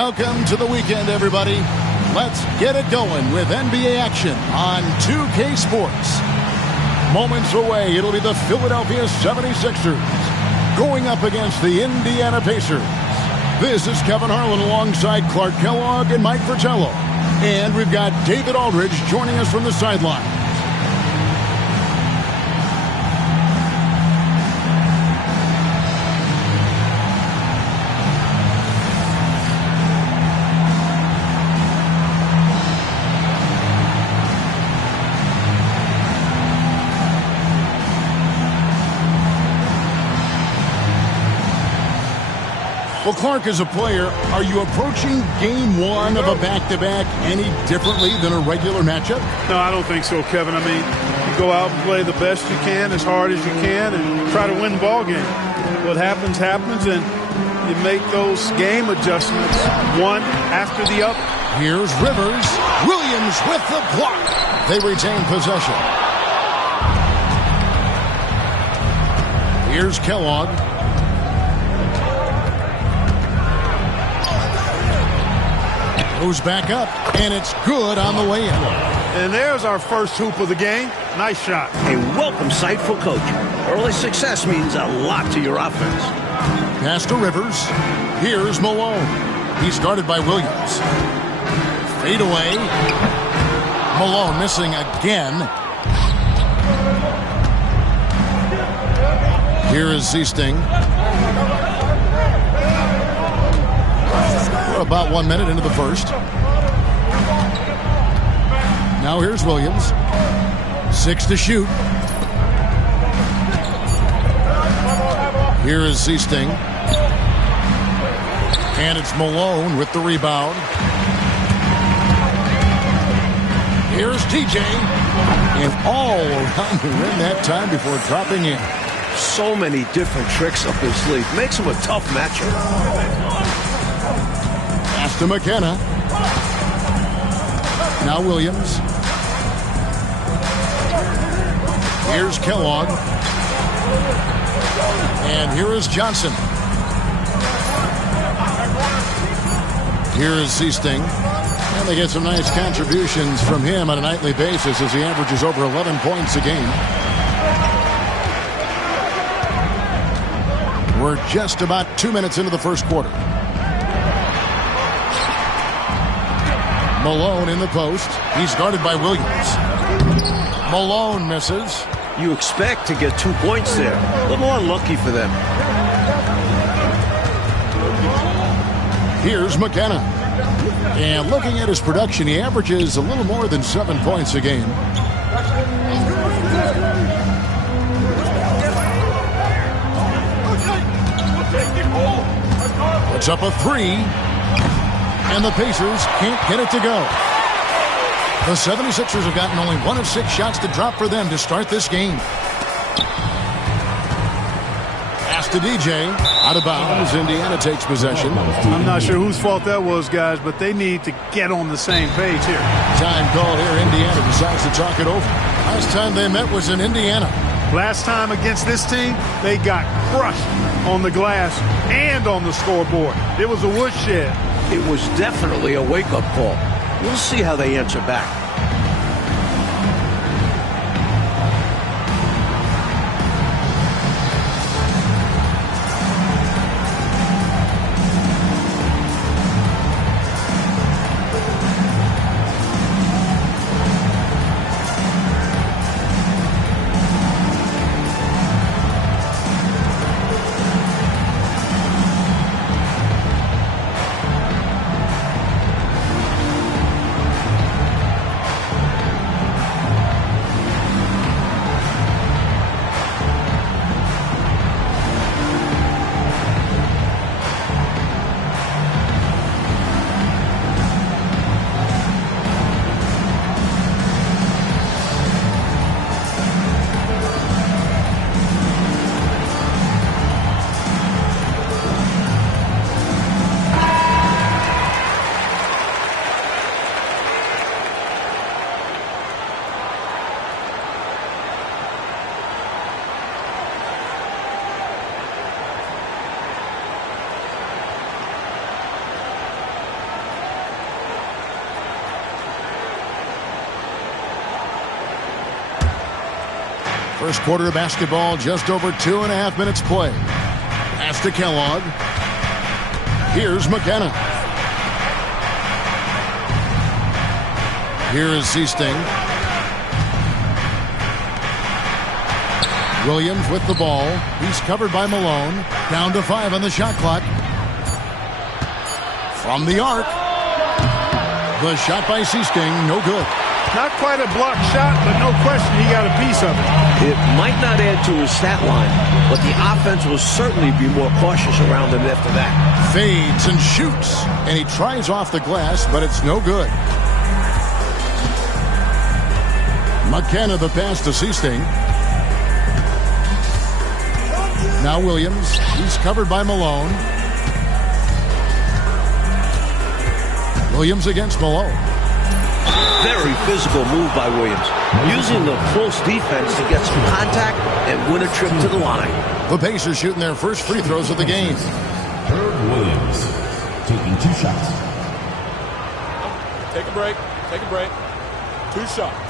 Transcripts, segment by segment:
Welcome to the weekend, everybody. Let's get it going with NBA action on 2K Sports. Moments away, it'll be the Philadelphia 76ers going up against the Indiana Pacers. This is Kevin Harlan alongside Clark Kellogg and Mike Fratello. And we've got David Aldridge joining us from the sideline. Well, Clark, as a player, are you approaching game one of a back-to-back any differently than a regular matchup? No, I don't think so, Kevin. I mean, you go out and play the best you can, as hard as you can, and try to win the ball game. What happens, happens, and you make those game adjustments one after the other. Here's Rivers. Williams with the block. They retain possession. Here's Kellogg. Goes back up, and it's good on the way in. And there's our first hoop of the game. Nice shot. A welcome sight for coaching. Early success means a lot to your offense. Pass to Rivers. Here's Malone. He's guarded by Williams. Fade away. Malone missing again. Here is Zeesting. About 1 minute into the first. Now here's Williams. 6 to shoot. Here is Zeesting. And it's Malone with the rebound. Here's TJ. And all around the rim that time before dropping in. So many different tricks up his sleeve. Makes him a tough matchup. To McKenna. Now Williams. Here's Kellogg. And here is Johnson. Here is Zeesting. And they get some nice contributions from him on a nightly basis as he averages over 11 points a game. We're just about 2 minutes into the first quarter. Malone in the post. He's guarded by Williams. Malone misses. You expect to get 2 points there. A little unlucky for them. Here's McKenna. And looking at his production, he averages a little more than 7 points a game. Puts up a three. And the Pacers can't get it to go. The 76ers have gotten only 1 of 6 shots to drop for them to start this game. Pass to DJ. Out of bounds. Indiana takes possession. I'm not sure whose fault that was, guys, but they need to get on the same page here. Time call here. Indiana decides to talk it over. Last time they met was in Indiana. Last time against this team, they got crushed on the glass and on the scoreboard. It was a woodshed. It was definitely a wake-up call. We'll see how they answer back. First quarter of basketball, just over 2.5 minutes play. Pass to Kellogg. Here's McKenna. Here is Seasting. Williams with the ball. He's covered by Malone. Down to 5 on the shot clock. From the arc. The shot by Seasting, no good. Not quite a block shot, but no question he got a piece of it. It might not add to his stat line, but the offense will certainly be more cautious around him after that. Fades and shoots. And he tries off the glass, but it's no good. McKenna the pass to Seasting. Now Williams. He's covered by Malone. Williams against Malone. Very physical move by Williams, using the close defense to get some contact and win a trip to the line. The Pacers shooting their first free throws of the game. Herb Williams taking 2 shots. Take a break. Take a break. 2 shots.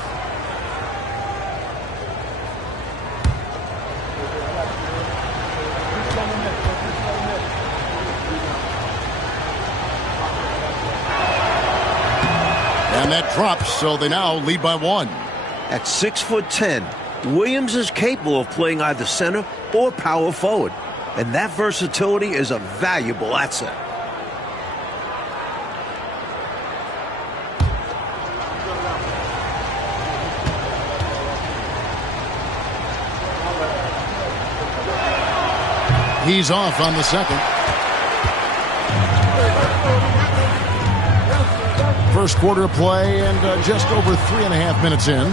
And that drops, so they now lead by 1. At 6'10", Williams is capable of playing either center or power forward, and that versatility is a valuable asset. He's off on the second. First quarter of play and just over 3.5 minutes in.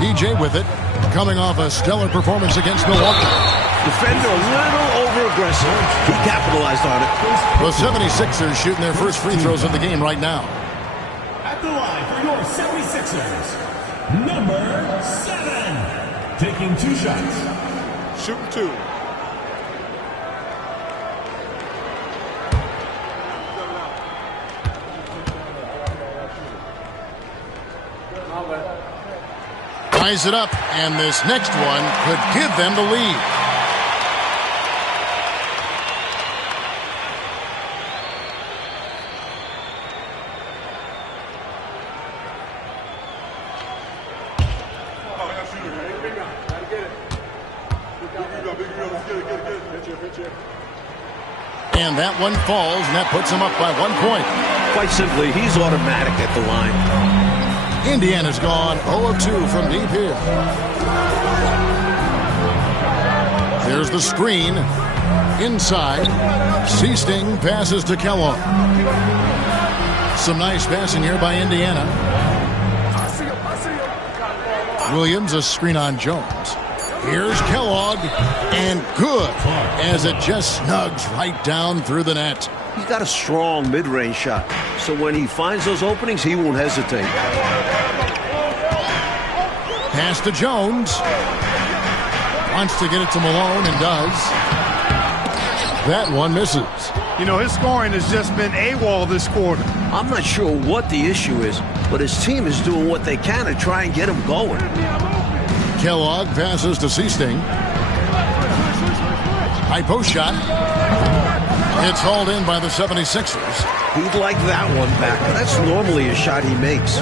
DJ with it, coming off a stellar performance against Milwaukee. Defender a little over-aggressive. He capitalized on it. The 76ers shooting their first free throws of the game right now. At the line for your 76ers, number 7, taking 2 shots. Shooting 2. Ties it up, and this next one could give them the lead. And that one falls, and that puts him up by 1 point. Quite simply, he's automatic at the line. Indiana's gone 0 of 2 from deep here. There's the screen. Inside. Seasting passes to Kellogg. Some nice passing here by Indiana. Williams, a screen on Jones. Here's Kellogg, and good, as it just snugs right down through the net. He's got a strong mid-range shot, so when he finds those openings, he won't hesitate. Pass to Jones. Wants to get it to Malone and does. That one misses. You know, his scoring has just been AWOL this quarter. I'm not sure what the issue is, but his team is doing what they can to try and get him going. Kellogg passes to Seasting. High post shot. It's hauled in by the 76ers. He'd like that one back. That's normally a shot he makes.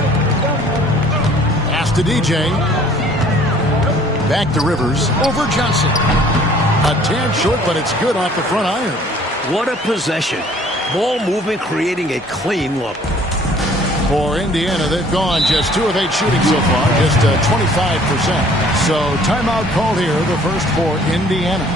Pass to DJ. Back to Rivers. Over Johnson. A tad short, but it's good off the front iron. What a possession. Ball movement creating a clean look. For Indiana, they've gone just 2 of 8 shooting so far, just 25%. So timeout called here, the first for Indiana.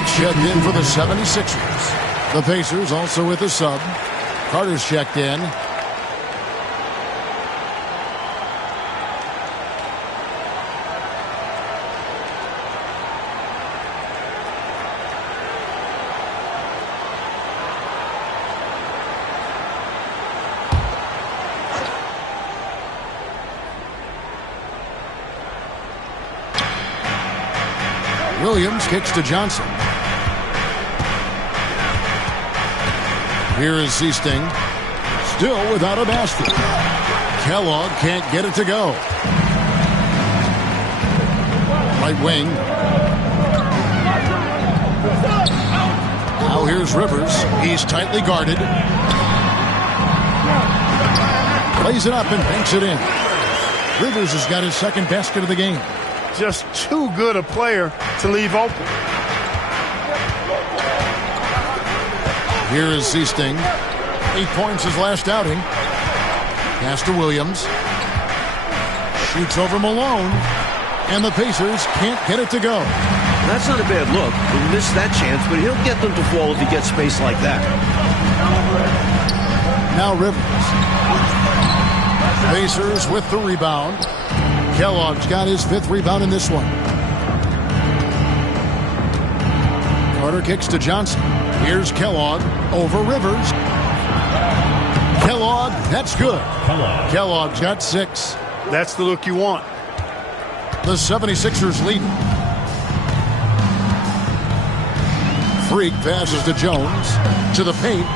Freak's checked in for the 76ers. The Pacers also with a sub. Carter's checked in. Williams kicks to Johnson. Here is Seasting. Still without a basket. Kellogg can't get it to go. Right wing. Now here's Rivers. He's tightly guarded. Plays it up and banks it in. Rivers has got his second basket of the game. Just too good a player to leave open. Here is Seasting. 8 points his last outing. Pass to Williams. Shoots over Malone. And the Pacers can't get it to go. That's not a bad look. He missed that chance, but he'll get them to fall if he gets space like that. Now Rivers. Pacers with the rebound. Kellogg's got his 5th rebound in this one. Carter kicks to Johnson. Here's Kellogg over Rivers. Kellogg, that's good. Kellogg's got 6. That's the look you want. The 76ers lead. Freak passes to Jones. To the paint.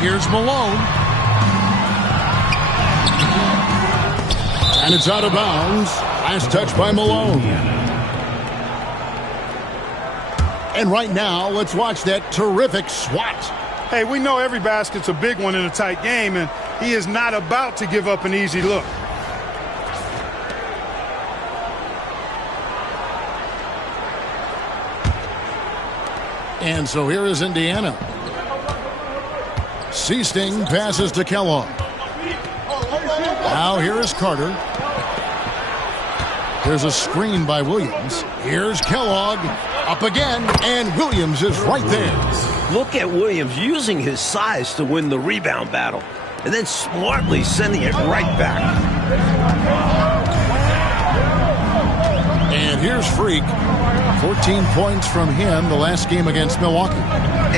Here's Malone. And it's out of bounds. Last touch by Malone. And right now, let's watch that terrific swat. Hey, we know every basket's a big one in a tight game, and he is not about to give up an easy look. And so here is Indiana. Seasting passes to Kellogg. Now here is Carter. There's a screen by Williams. Here's Kellogg. Up again, and Williams is right there. Look at Williams using his size to win the rebound battle, and then smartly sending it right back. And here's Freak. 14 points from him the last game against Milwaukee.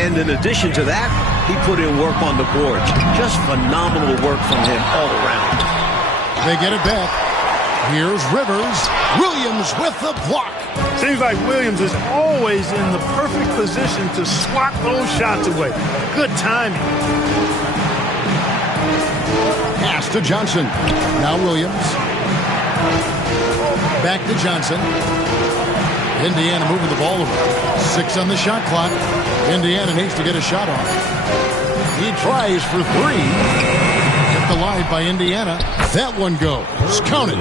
And in addition to that, he put in work on the boards. Just phenomenal work from him all around. They get it back. Here's Rivers. Williams with the block. Seems like Williams is always in the perfect position to swat those shots away. Good timing. Pass to Johnson. Now Williams. Back to Johnson. Indiana moving the ball over. 6 on the shot clock. Indiana needs to get a shot off. He tries for 3. Hit the line by Indiana. That one goes. Counted.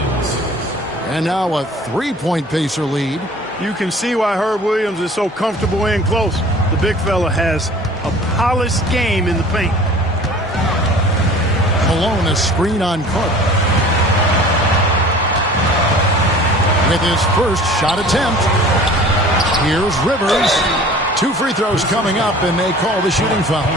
And now a 3-point Pacer lead. You can see why Herb Williams is so comfortable in close. The big fella has a polished game in the paint. Malone a screen on Carter. With his first shot attempt. Here's Rivers. 2 free throws coming up, and they call the shooting foul.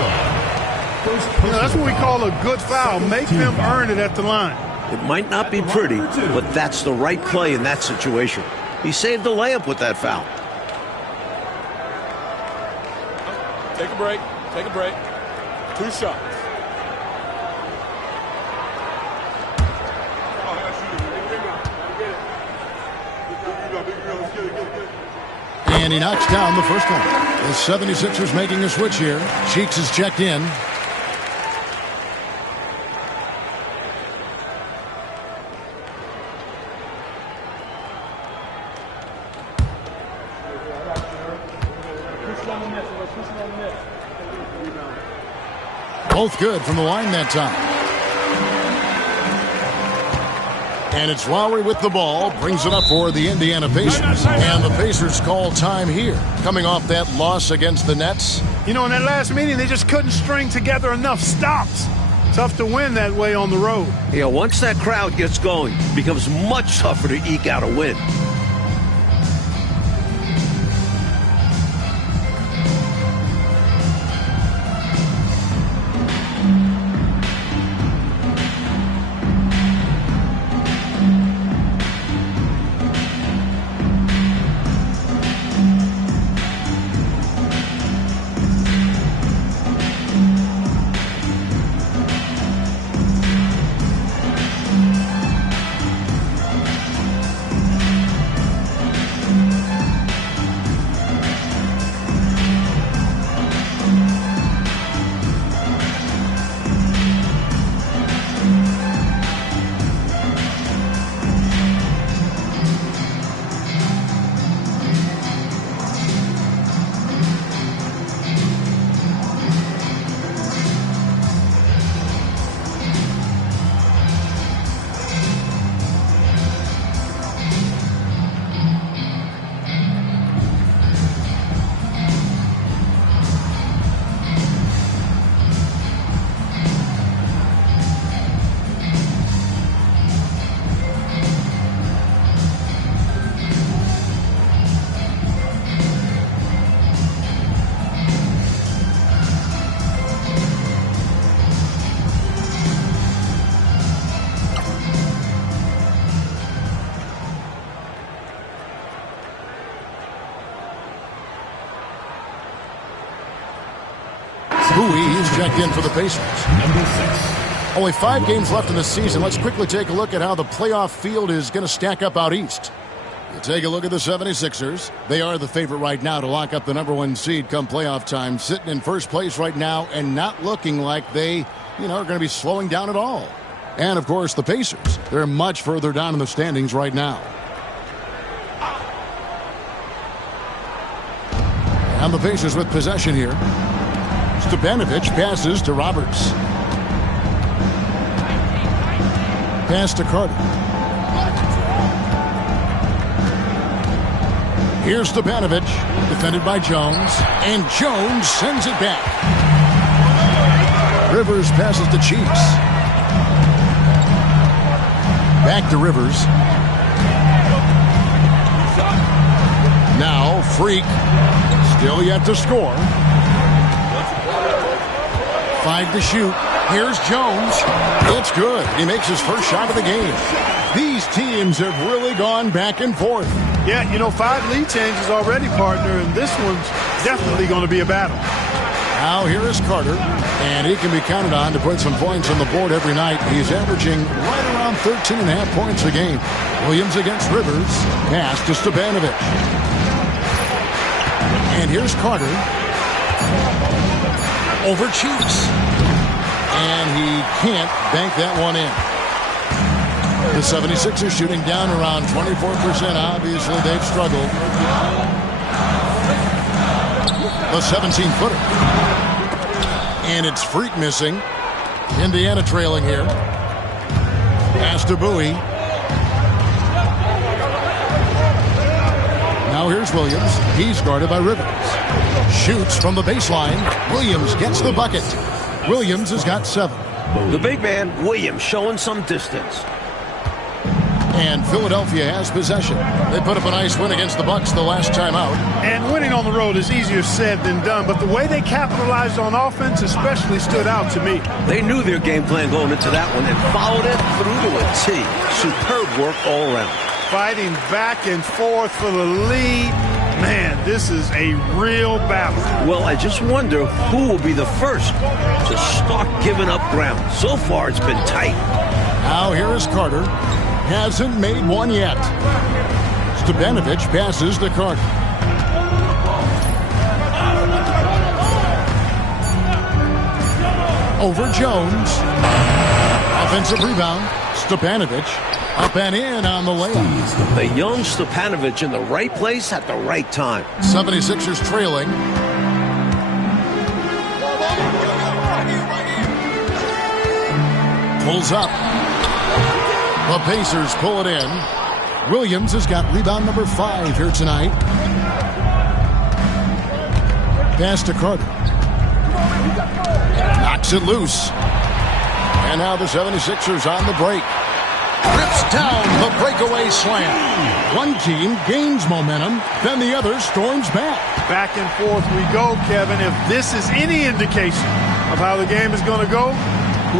You know, that's what we call a good foul. Make them earn it at the line. It might not be pretty, but that's the right play in that situation. He saved the layup with that foul. Take a break. Take a break. 2 shots. And he knocks down the first one. The 76ers making a switch here. Cheeks is checked in. Both good from the line that time. And it's Lowry with the ball, brings it up for the Indiana Pacers. And the Pacers call time here, coming off that loss against the Nets. You know, in that last meeting, they just couldn't string together enough stops. Tough to win that way on the road. You know, once that crowd gets going, it becomes much tougher to eke out a win. Bowie is checked in for the Pacers. Number 6. Only 5 games left in the season. Let's quickly take a look at how the playoff field is going to stack up out east. You take a look at the 76ers. They are the favorite right now to lock up the number 1 seed come playoff time, sitting in first place right now and not looking like they, are going to be slowing down at all. And, of course, the Pacers. They're much further down in the standings right now. And the Pacers with possession here. Stepanovic passes to Roberts. Pass to Carter. Here's Stepanovic, defended by Jones, and Jones sends it back. Rivers passes to Cheeks. Back to Rivers. Now Freak, still yet to score. 5 to shoot. Here's Jones. It's good. He makes his first shot of the game. These teams have really gone back and forth. Yeah, 5 lead changes already, partner, and this one's definitely going to be a battle. Now here is Carter, and he can be counted on to put some points on the board every night. He's averaging right around 13.5 points a game. Williams against Rivers. Pass to Stepanovic. And here's Carter. Over Cheeks. And he can't bank that one in. The 76ers shooting down around 24%. Obviously, they've struggled. The 17-footer. And it's Freak missing. Indiana trailing here. Pass to Bowie. Now here's Williams. He's guarded by Rivers. Shoots from the baseline. Williams gets the bucket. Williams has got 7. The big man, Williams, showing some distance. And Philadelphia has possession. They put up a nice win against the Bucks the last time out. And winning on the road is easier said than done, but the way they capitalized on offense especially stood out to me. They knew their game plan going into that one and followed it through to a T. Superb work all around. Fighting back and forth for the lead. Man, this is a real battle. Well, I just wonder who will be the first to start giving up ground. So far, it's been tight. Now here is Carter. Hasn't made one yet. Stepanovic passes to Carter. Over Jones. Offensive rebound. Stepanovic up and in on the layup. The young Stepanovic in the right place at the right time. 76ers trailing. Pulls up. The Pacers pull it in. Williams has got rebound number 5 here tonight. Pass to Carter. Knocks it loose. And now the 76ers on the break. Rips down the breakaway slam. One team gains momentum, then the other storms back. Back and forth we go, Kevin. If this is any indication of how the game is going to go,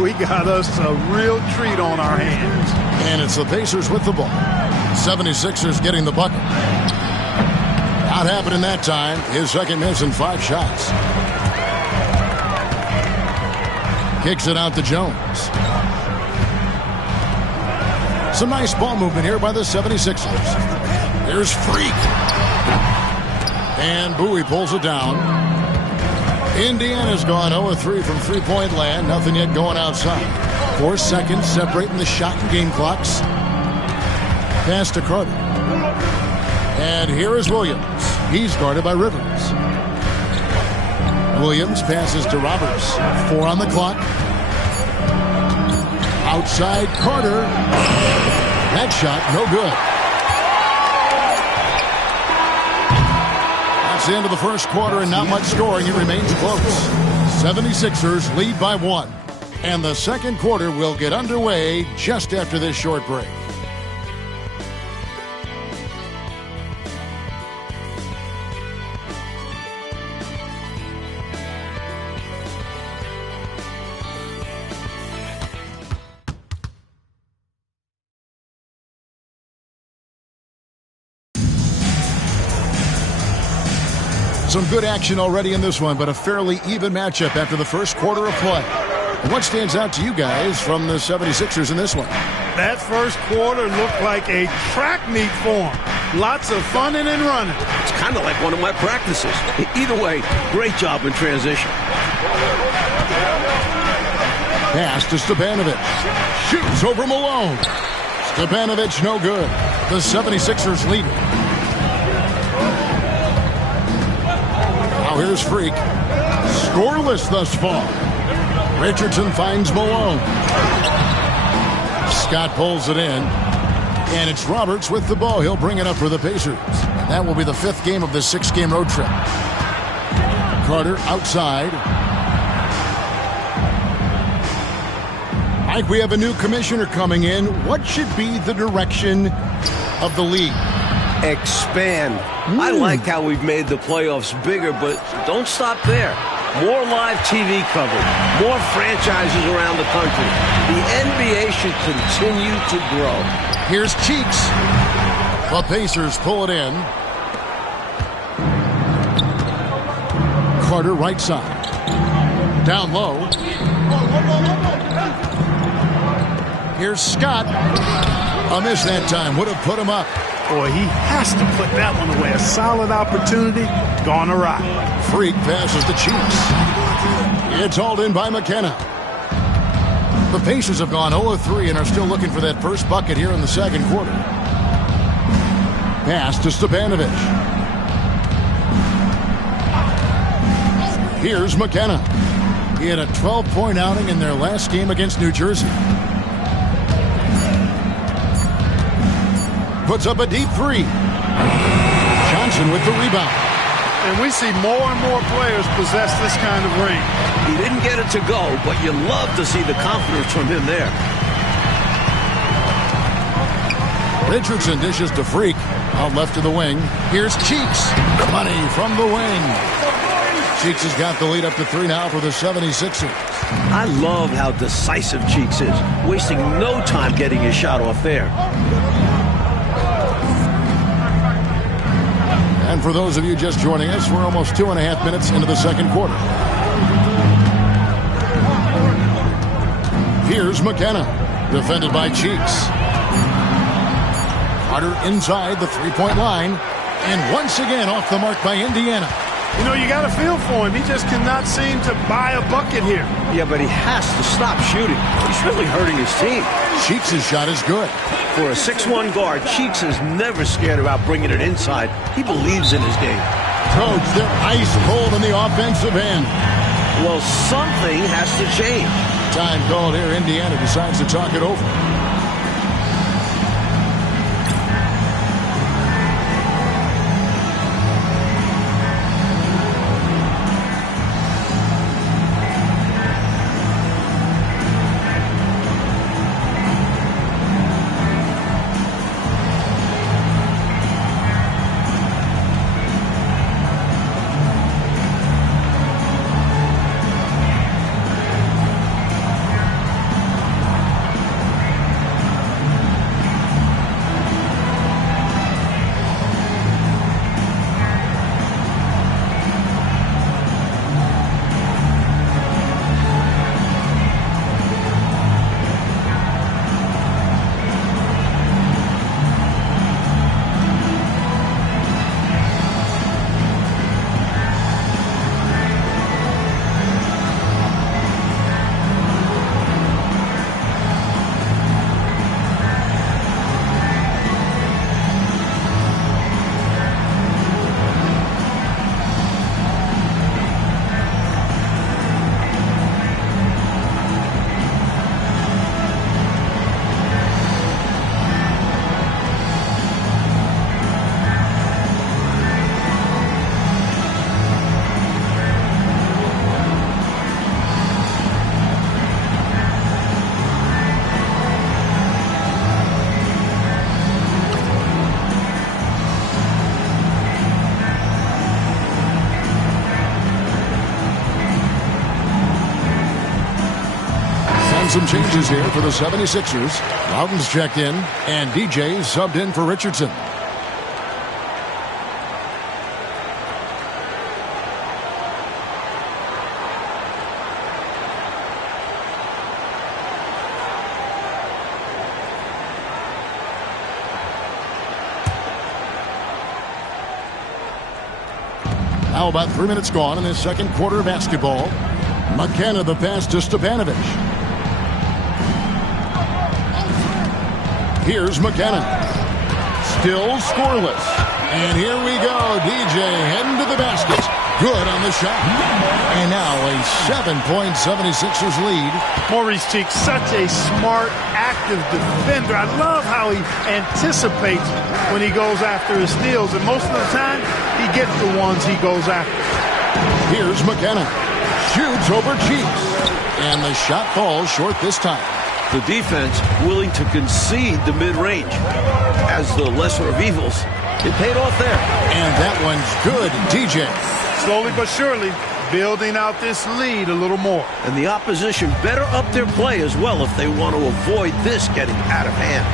we got us a real treat on our hands. And it's the Pacers with the ball. 76ers getting the bucket. Not happening that time. His second miss in 5 shots. Kicks it out to Jones. Some nice ball movement here by the 76ers. There's Freak. And Bowie pulls it down. Indiana's gone 0-3 from three-point land. Nothing yet going outside. 4 seconds separating the shot and game clocks. Pass to Carter. And here is Williams. He's guarded by Rivers. Williams passes to Roberts. 4 on the clock. Outside Carter. That shot, no good. That's the end of the first quarter and not much scoring. It remains close. 76ers lead by 1. And the second quarter will get underway just after this short break. Some good action already in this one, but a fairly even matchup after the first quarter of play. And what stands out to you guys from the 76ers in this one? That first quarter looked like a track meet for them. Lots of funning and running. It's kind of like one of my practices. Either way, great job in transition. Pass to Stepanovic. Shoots over Malone. Stepanovic no good. The 76ers lead. Now here's Freak. Scoreless thus far. Richardson finds Malone. Scott pulls it in. And it's Roberts with the ball. He'll bring it up for the Pacers. And that will be the 5th game of this 6-game road trip. Carter outside. Mike, we have a new commissioner coming in. What should be the direction of the league? Expand. I like how we've made the playoffs bigger, but don't stop there. More live TV coverage, more franchises around the country. The NBA should continue to grow. Here's Cheeks. The Pacers pull it in. Carter right side. Down low. Here's Scott. A miss that time. Would have put him up. Boy, he has to put that one away. A solid opportunity gone awry. Freak passes to Cheeks. It's hauled in by McKenna. The Pacers have gone 0-3 and are still looking for that first bucket here in the second quarter. Pass to Stepanovic. Here's McKenna. He had a 12-point outing in their last game against New Jersey. Puts up a deep three. Johnson with the rebound. And we see more and more players possess this kind of range. He didn't get it to go, but you love to see the confidence from him there. Richardson dishes to Freak. Out left of the wing. Here's Cheeks. Money from the wing. Cheeks has got the lead up to 3 now for the 76ers. I love how decisive Cheeks is, wasting no time getting his shot off there. And for those of you just joining us, we're almost 2.5 minutes into the second quarter. Here's McKenna, defended by Cheeks. Carter inside the three-point line, and once again off the mark by Indiana. You know, you got to feel for him. He just cannot seem to buy a bucket here. Yeah, but he has to stop shooting. He's really hurting his team. Cheeks' shot is good. For a 6'1 guard, Cheeks is never scared about bringing it inside. He believes in his game. Coach, they're ice cold in the offensive end. Well, something has to change. Time called here. Indiana decides to talk it over. Some changes here for the 76ers. Loudon's checked in, and DJ subbed in for Richardson. Now about 3 minutes gone in this second quarter of basketball. McKenna the pass to Stepanovic. Here's McKenna. Still scoreless. And here we go. DJ heading to the basket. Good on the shot. And now a 7-76ers lead. Maurice Cheek, such a smart, active defender. I love how he anticipates when he goes after his steals. And most of the time, he gets the ones he goes after. Here's McKenna. Shoots over Cheeks. And the shot falls short this time. The defense willing to concede the mid-range. As the lesser of evils, it paid off there. And that one's good, DJ. Slowly but surely, building out this lead a little more. And the opposition better up their play as well if they want to avoid this getting out of hand.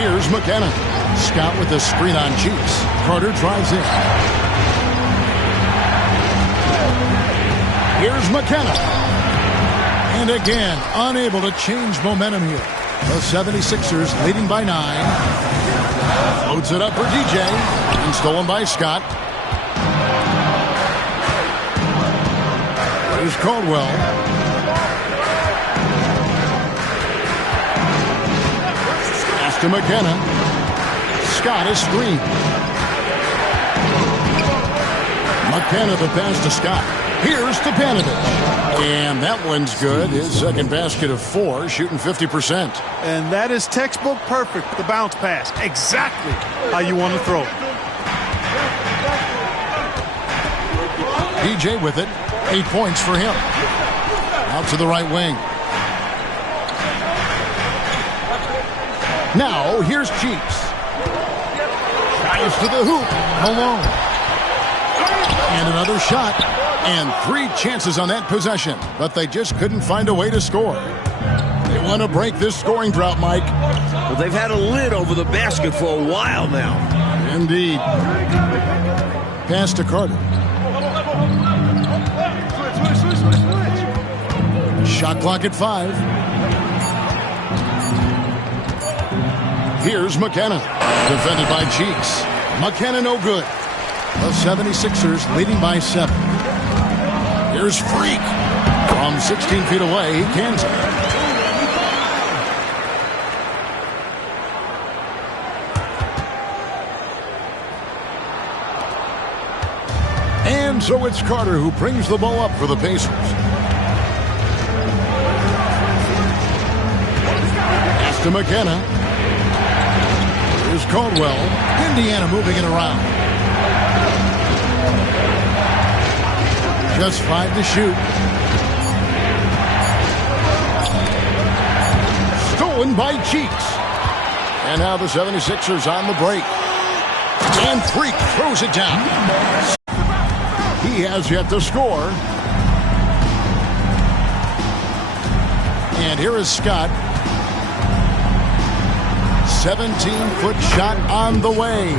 Here's McKenna. Scott with the screen on Cheeks. Carter drives in. Here's McKenna. And again, unable to change momentum here. The 76ers leading by 9. Loads it up for DJ. And stolen by Scott. Here's Caldwell. Pass to McKenna. Scott is screened. McKenna the pass to Scott. Here's Stepanovic. And that one's good. His second basket of 4, shooting 50%. And that is textbook perfect, the bounce pass. Exactly how you want to throw it. DJ with it. 8 points for him. Out to the right wing. Now, here's Cheeks. Tries to the hoop. Malone. And another shot. And 3 chances on that possession. But they just couldn't find a way to score. They want to break this scoring drought, Mike. Well, they've had a lid over the basket for a while now. Indeed. Pass to Carter. Shot clock at 5. Here's McKenna. Defended by Cheeks. McKenna no good. The 76ers leading by 7. Here's Freak. From 16 feet away, he cans it. And so it's Carter who brings the ball up for the Pacers. Pass to McKenna. Here's Caldwell. Indiana moving it around. Just 5 to shoot. Stolen by Cheeks. And now the 76ers on the break. And Freak throws it down. He has yet to score. And here is Scott. 17-foot shot on the way.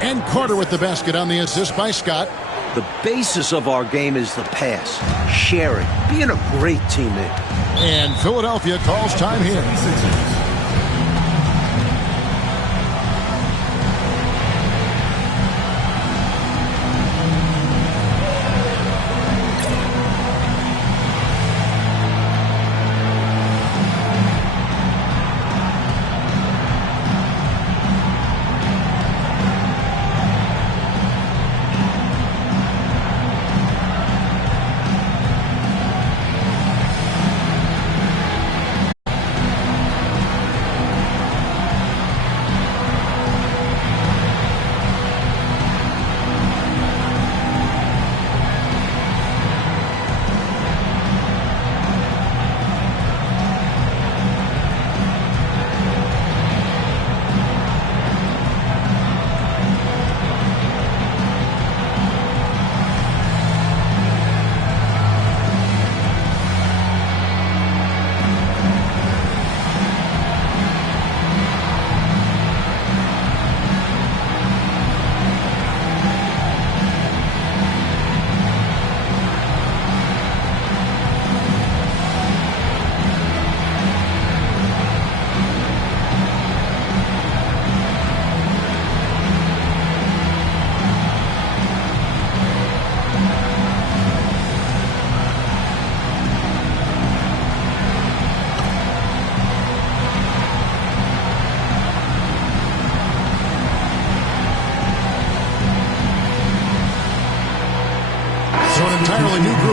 And Carter with the basket on the assist by Scott. The basis of our game is the pass, sharing, being a great teammate. And Philadelphia calls time here.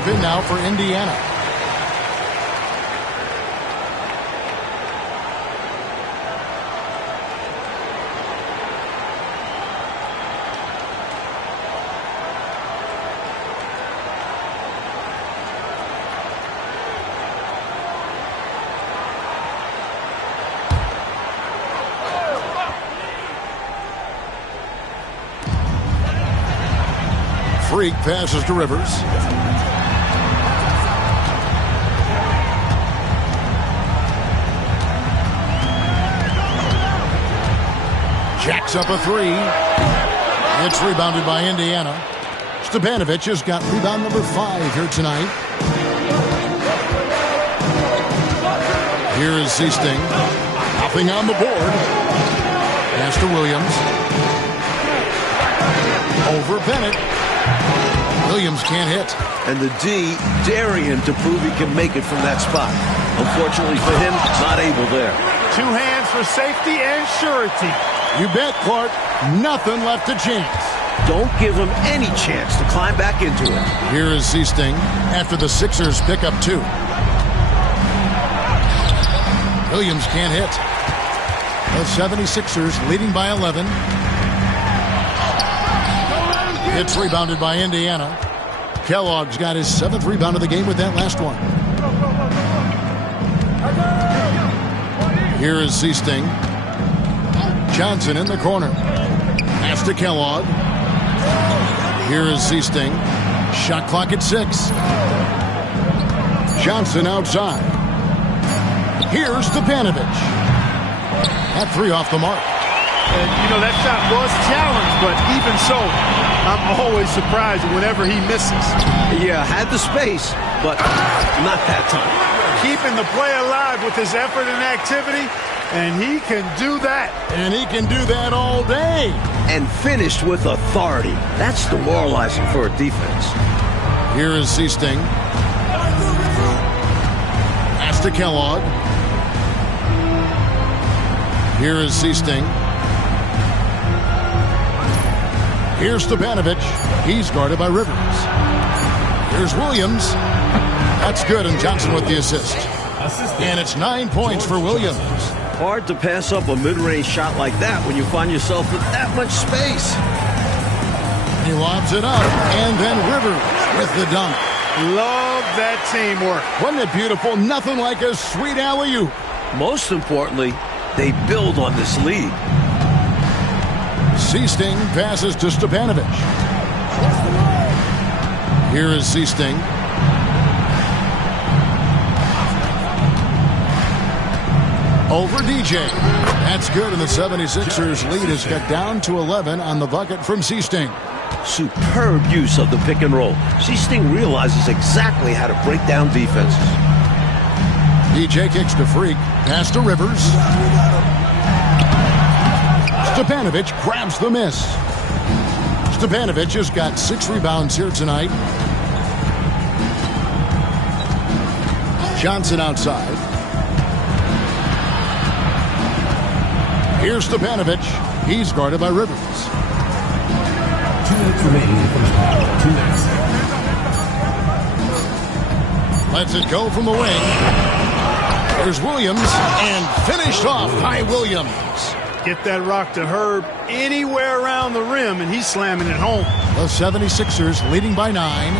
step in now for Indiana. Freak passes to Rivers. Jacks up a three. It's rebounded by Indiana. Stepanovic has got rebound number 5 here tonight. Here is Seasting. Hopping on the board. Pass to Williams. Over Bennett. Williams can't hit. And the D daring him to prove he can make it from that spot. Unfortunately for him, not able there. 2 hands for safety and surety. You bet, Clark. Nothing left to chance. Don't give him any chance to climb back into it. Here is Seasting after the Sixers pick up 2. Williams can't hit. The 76ers leading by 11. It's rebounded by Indiana. Kellogg's got his 7th rebound of the game with that last one. Here is Seasting. Johnson in the corner. Pass to Kellogg. Here is Seasting. Shot clock at 6. Johnson outside. Here's Stepanovic. That 3 off the mark. And, you know, that shot was challenged, but even so, I'm always surprised whenever he misses. Yeah, had the space, but not that time. Keeping the play alive with his effort and activity, and he can do that. And he can do that all day. And finished with authority. That's demoralizing for a defense. Here is Seasting. Pass to Kellogg. Here is Seasting. Here's Stepanovic. He's guarded by Rivers. Here's Williams. That's good, and Johnson with the assist. And it's 9 points for Williams. Hard to pass up a mid-range shot like that when you find yourself with that much space. He lobs it up, and then Rivers with the dunk. Love that teamwork. Wasn't it beautiful? Nothing like a sweet alley-oop. Most importantly, they build on this lead. Seasting passes to Stepanovic. Here is Seasting. Over DJ. That's good, and the 76ers lead is cut down to 11 on the bucket from Seasting. Superb use of the pick and roll. Seasting realizes exactly how to break down defenses. DJ kicks to Freak. Pass to Rivers. Stepanovic grabs the miss. Stepanovic has got 6 rebounds here tonight. Johnson outside. Here's Stepanovic. He's guarded by Rivers. 2 minutes remaining in the first half. 2 minutes. Lets it go from the wing. There's Williams, and finished off by Williams. Get that rock to Herb anywhere around the rim, and he's slamming it home. The 76ers leading by 9.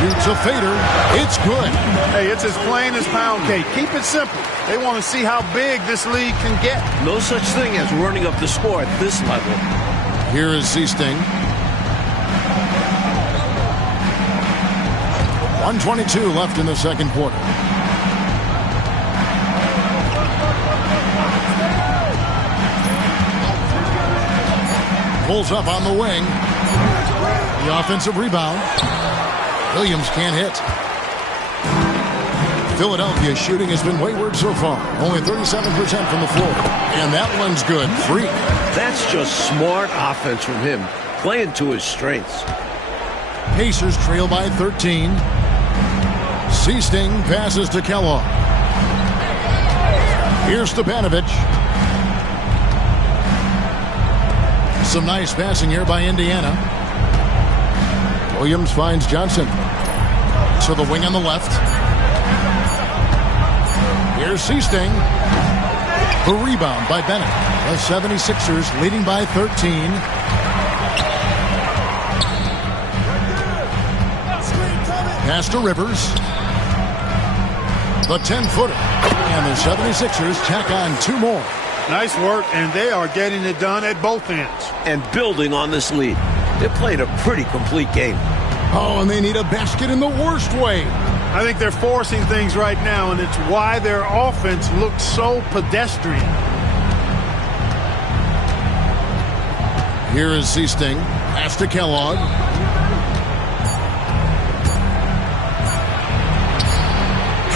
Shoots a fader. It's good. Hey, it's as plain as pound cake. Keep it simple. They want to see how big this league can get. No such thing as running up the score at this level. Here is Seasting. 1:22 left in the second quarter. Pulls up on the wing. The offensive rebound. Williams can't hit. Philadelphia's shooting has been wayward so far. Only 37% from the floor. And that one's good. Free. That's just smart offense from him, playing to his strengths. Pacers trail by 13. Seasting passes to Kellogg. Here's Stepanovic. Some nice passing here by Indiana. Williams finds Johnson. To the wing on the left. Here's Seasting. The rebound by Bennett. The 76ers leading by 13. Pass to Rivers. The 10-footer. And the 76ers tack on 2 more. Nice work, and they are getting it done at both ends. And building on this lead. They played a pretty complete game. Oh, and they need a basket in the worst way. I think they're forcing things right now, and it's why their offense looks so pedestrian. Here is Seasting. Pass to Kellogg.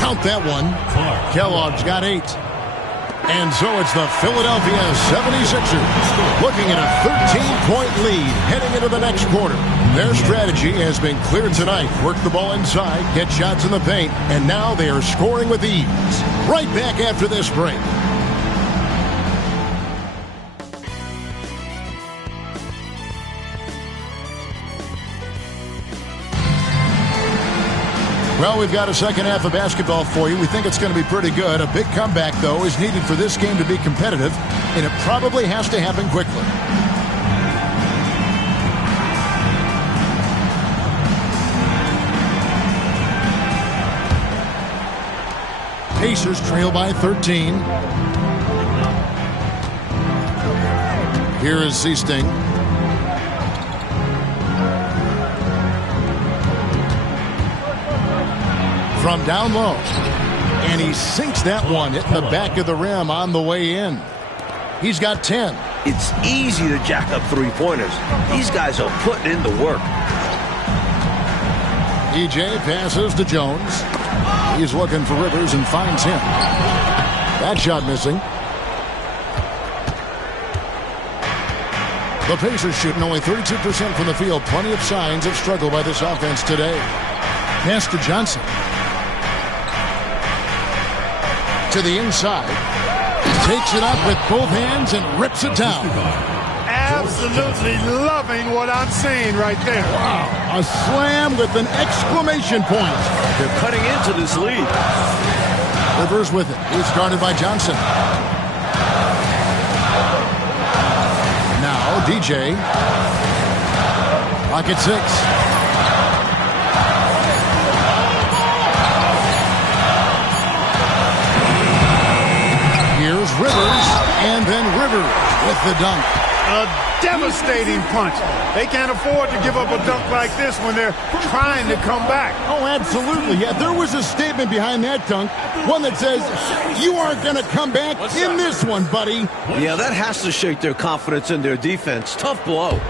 Count that one. Kellogg's got 8. And so it's the Philadelphia 76ers looking at a 13-point lead heading into the next quarter. Their strategy has been clear tonight. Work the ball inside, get shots in the paint, and now they are scoring with ease. Right back after this break. Well, we've got a second half of basketball for you. We think it's going to be pretty good. A big comeback, though, is needed for this game to be competitive, and it probably has to happen quickly. Pacers trail by 13. Here is Seasting. From down low. And he sinks that one, hitting the back of the rim on the way in. He's got 10. It's easy to jack up 3-pointers. These guys are putting in the work. DJ passes to Jones. He's looking for Rivers and finds him. That shot missing. The Pacers shooting only 32% from the field. Plenty of signs of struggle by this offense today. Pass to Johnson. To the inside. Takes it up with both hands and rips it down. Absolutely loving what I'm seeing right there. Wow. A slam with an exclamation point. They're cutting into this lead. Rivers with it. He's guarded by Johnson. Now DJ. Pocket 6. Here's Rivers, and then Rivers with the dunk. A devastating punch. They can't afford to give up a dunk like this when they're trying to come back. Oh, absolutely. Yeah, there was a statement behind that dunk, one that says, you aren't going to come back in this one, buddy. Yeah, that has to shake their confidence in their defense. Tough blow.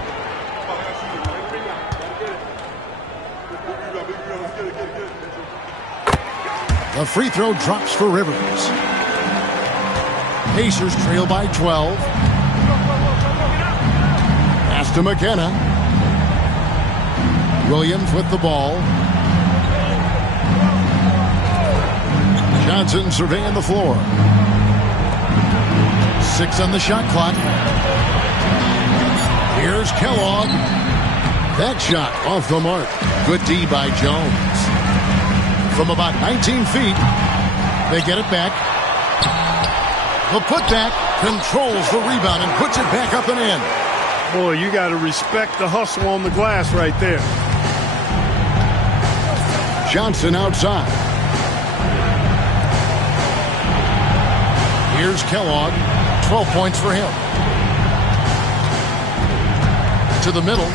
The free throw drops for Rivers. Pacers trail by 12. Pass to McKenna. Williams with the ball. Johnson surveying the floor. 6 on the shot clock. Here's Kellogg. That shot off the mark. Good D by Jones. From about 19 feet, they get it back. The putback controls the rebound and puts it back up and in. Boy, you got to respect the hustle on the glass right there. Johnson outside. Here's Kellogg. 12 points for him. To the middle.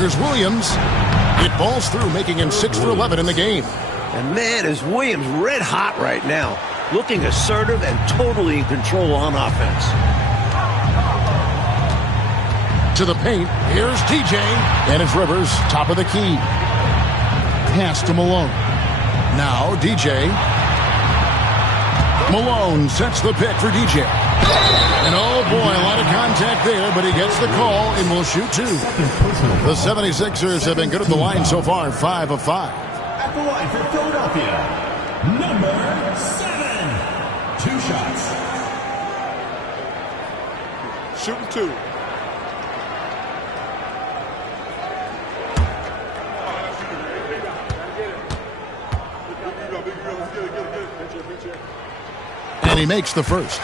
Here's Williams. It balls through, making him 6 for 11 in the game. And man, is Williams red hot right now. Looking assertive and totally in control on offense. To the paint. Here's TJ. And it's Rivers, top of the key. Pass to Malone. Now DJ. Malone sets the pick for DJ. And oh boy, a lot of contact there, but he gets the call and will shoot 2. The 76ers have been good at the line so far, 5 of 5. At the line for Philadelphia, number 7. 2 shots. Shooting 2. And he makes the first.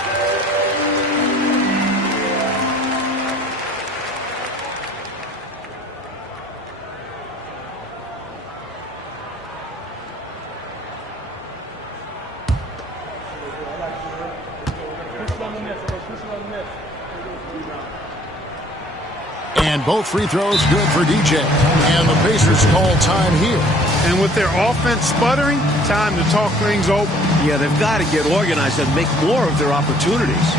And both free throws good for DJ. And the Pacers call time here. And with their offense sputtering, time to talk things over. Yeah, they've got to get organized and make more of their opportunities.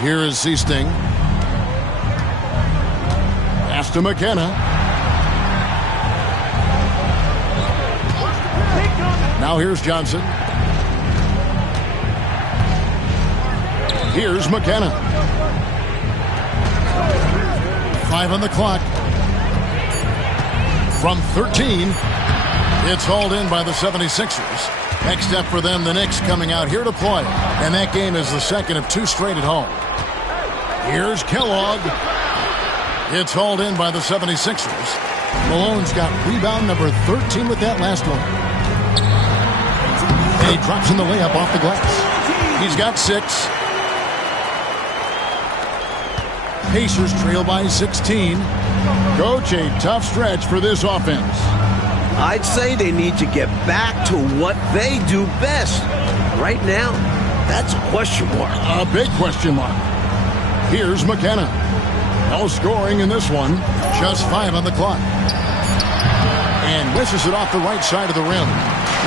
Here is Seasting. Pass to McKenna. Now here's Johnson. Here's McKenna. 5 on the clock. From 13. It's hauled in by the 76ers. Next step for them, the Knicks coming out here to play. And that game is the second of 2 straight at home. Here's Kellogg. It's hauled in by the 76ers. Malone's got rebound number 13 with that last one. And he drops in the layup off the glass. He's got 6. Pacers trail by 16. Coach, a tough stretch for this offense. I'd say they need to get back to what they do best. Right now, that's a question mark. A big question mark. Here's McKenna. No scoring in this one. Just 5 on the clock. And wishes it off the right side of the rim.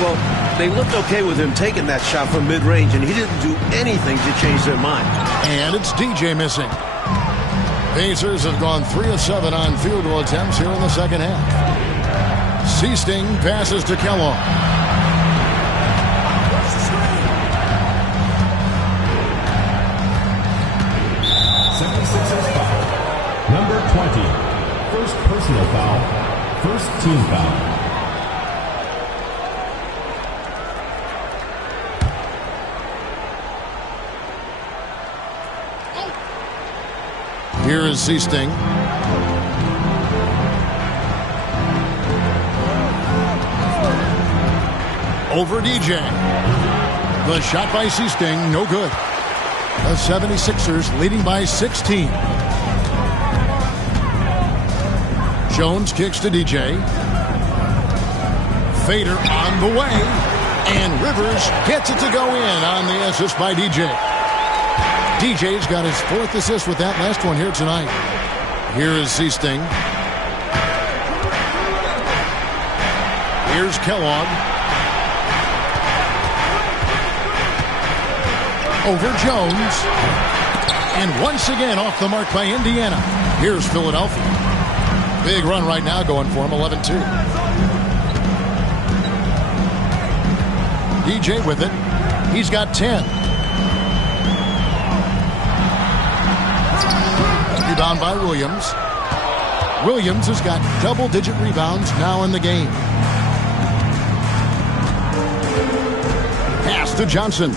Well, they looked okay with him taking that shot from mid-range, and he didn't do anything to change their mind. And it's DJ missing. Pacers have gone 3 of 7 on field goal attempts here in the second half. Seasting passes to Kellogg. Number 20, first personal foul, first team foul. Here is Seasting. Over DJ. The shot by Seasting, no good. The 76ers leading by 16. Jones kicks to DJ. Fader on the way. And Rivers gets it to go in on the assist by DJ. DJ's got his 4th assist with that last one here tonight. Here is Seasting. Here's Kellogg. Over Jones. And once again off the mark by Indiana. Here's Philadelphia. Big run right now going for him, 11-2. DJ with it. He's got 10. Rebound by Williams. Williams has got double-digit rebounds now in the game. Pass to Johnson.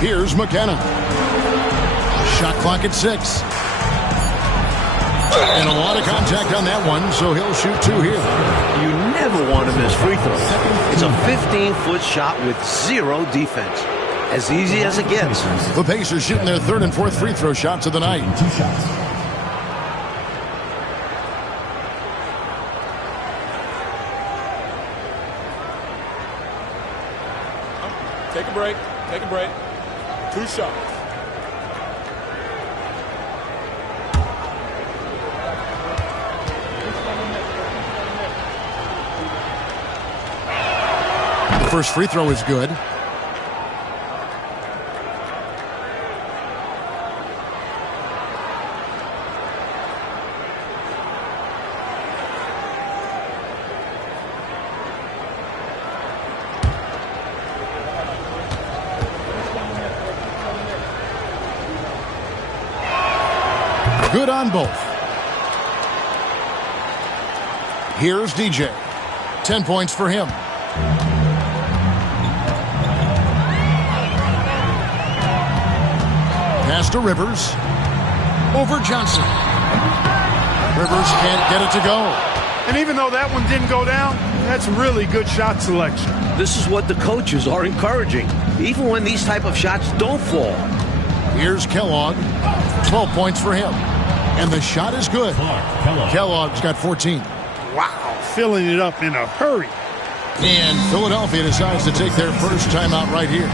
Here's McKenna. Shot clock at 6. And a lot of contact on that one, so he'll shoot 2 here. You never want to miss free throws. It's a 15-foot shot with 0 defense. As easy as it gets. The Pacers shooting their 3rd and 4th free throw shots of the night. 2 shots. Take a break. Take a break. 2 shots. The first free throw is good. Good on both. Here's DJ. 10 points for him. Pass to Rivers. Over Johnson. Rivers can't get it to go. And even though that one didn't go down, that's really good shot selection. This is what the coaches are encouraging, even when these type of shots don't fall. Here's Kellogg. 12 points for him. And the shot is good. Kellogg's got 14. Wow, filling it up in a hurry. And Philadelphia decides to take their first timeout right here.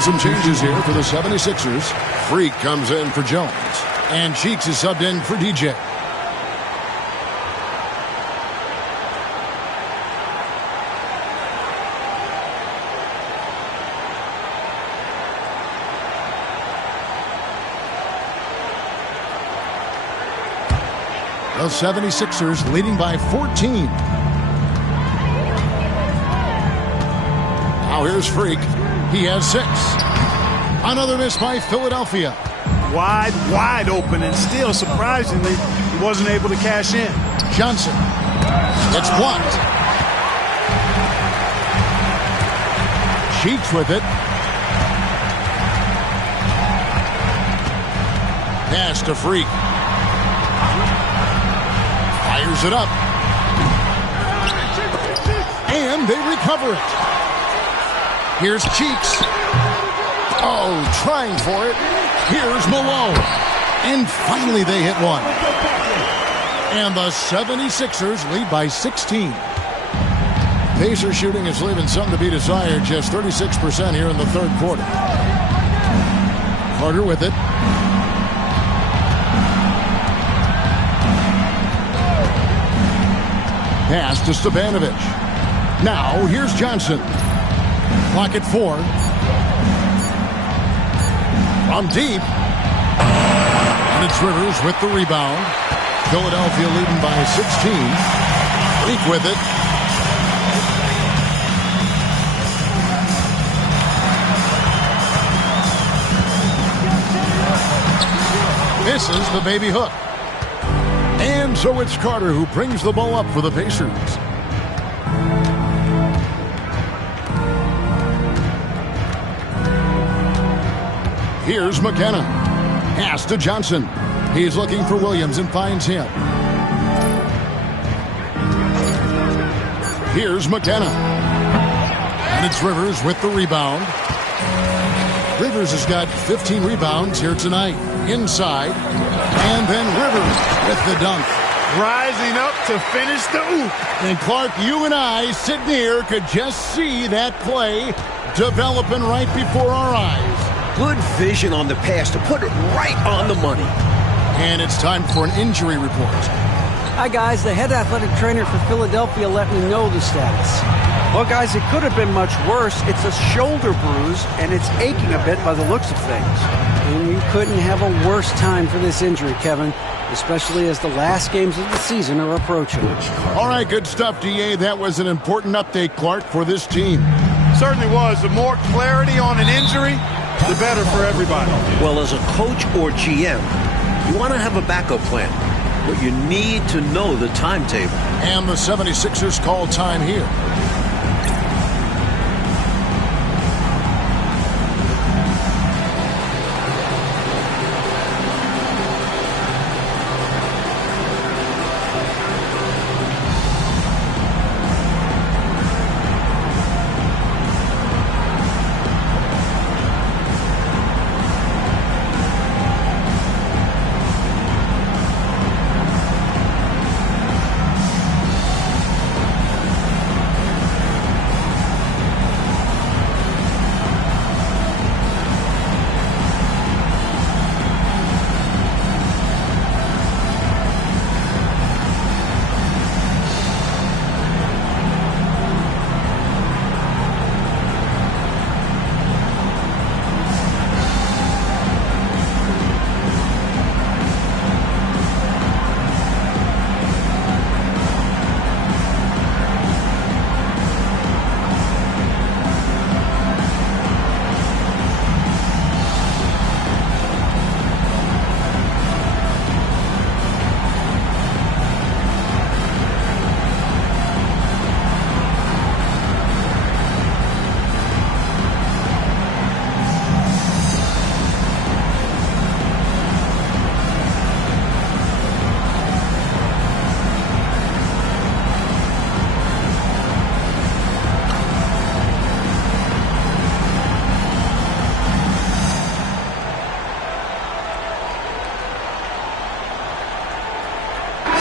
Some changes here for the 76ers. Freak comes in for Jones. And Cheeks is subbed in for DJ. The 76ers leading by 14. Now here's Freak. He has 6. Another miss by Philadelphia. Wide open, and still, surprisingly, he wasn't able to cash in. Johnson. It's blocked. Cheeks with it. Pass to Freak. Fires it up. And they recover it. Here's Cheeks. Oh, trying for it. Here's Malone. And finally they hit one. And the 76ers lead by 16. Pacers shooting is leaving some to be desired. Just 36% here in the third quarter. Carter with it. Pass to Stepanovic. Now here's Johnson. Clock at 4. From deep. And it's Rivers with the rebound. Philadelphia leading by 16. Freak with it. Misses the baby hook. And so it's Carter who brings the ball up for the Pacers. Here's McKenna. Pass to Johnson. He's looking for Williams and finds him. Here's McKenna. And it's Rivers with the rebound. Rivers has got 15 rebounds here tonight. Inside. And then Rivers with the dunk. Rising up to finish the oop. And Clark, you and I sitting here could just see that play developing right before our eyes. Good vision on the pass to put it right on the money. And it's time for an injury report. Hi, guys. The head athletic trainer for Philadelphia let me know the status. Well, guys, it could have been much worse. It's a shoulder bruise, and it's aching a bit by the looks of things. And you couldn't have a worse time for this injury, Kevin, especially as the last games of the season are approaching. All right, good stuff, DA. That was an important update, Clark, for this team. Certainly was. The more clarity on an injury, the better for everybody. Well, as a coach or GM, you want to have a backup plan, but you need to know the timetable. And the 76ers call time here.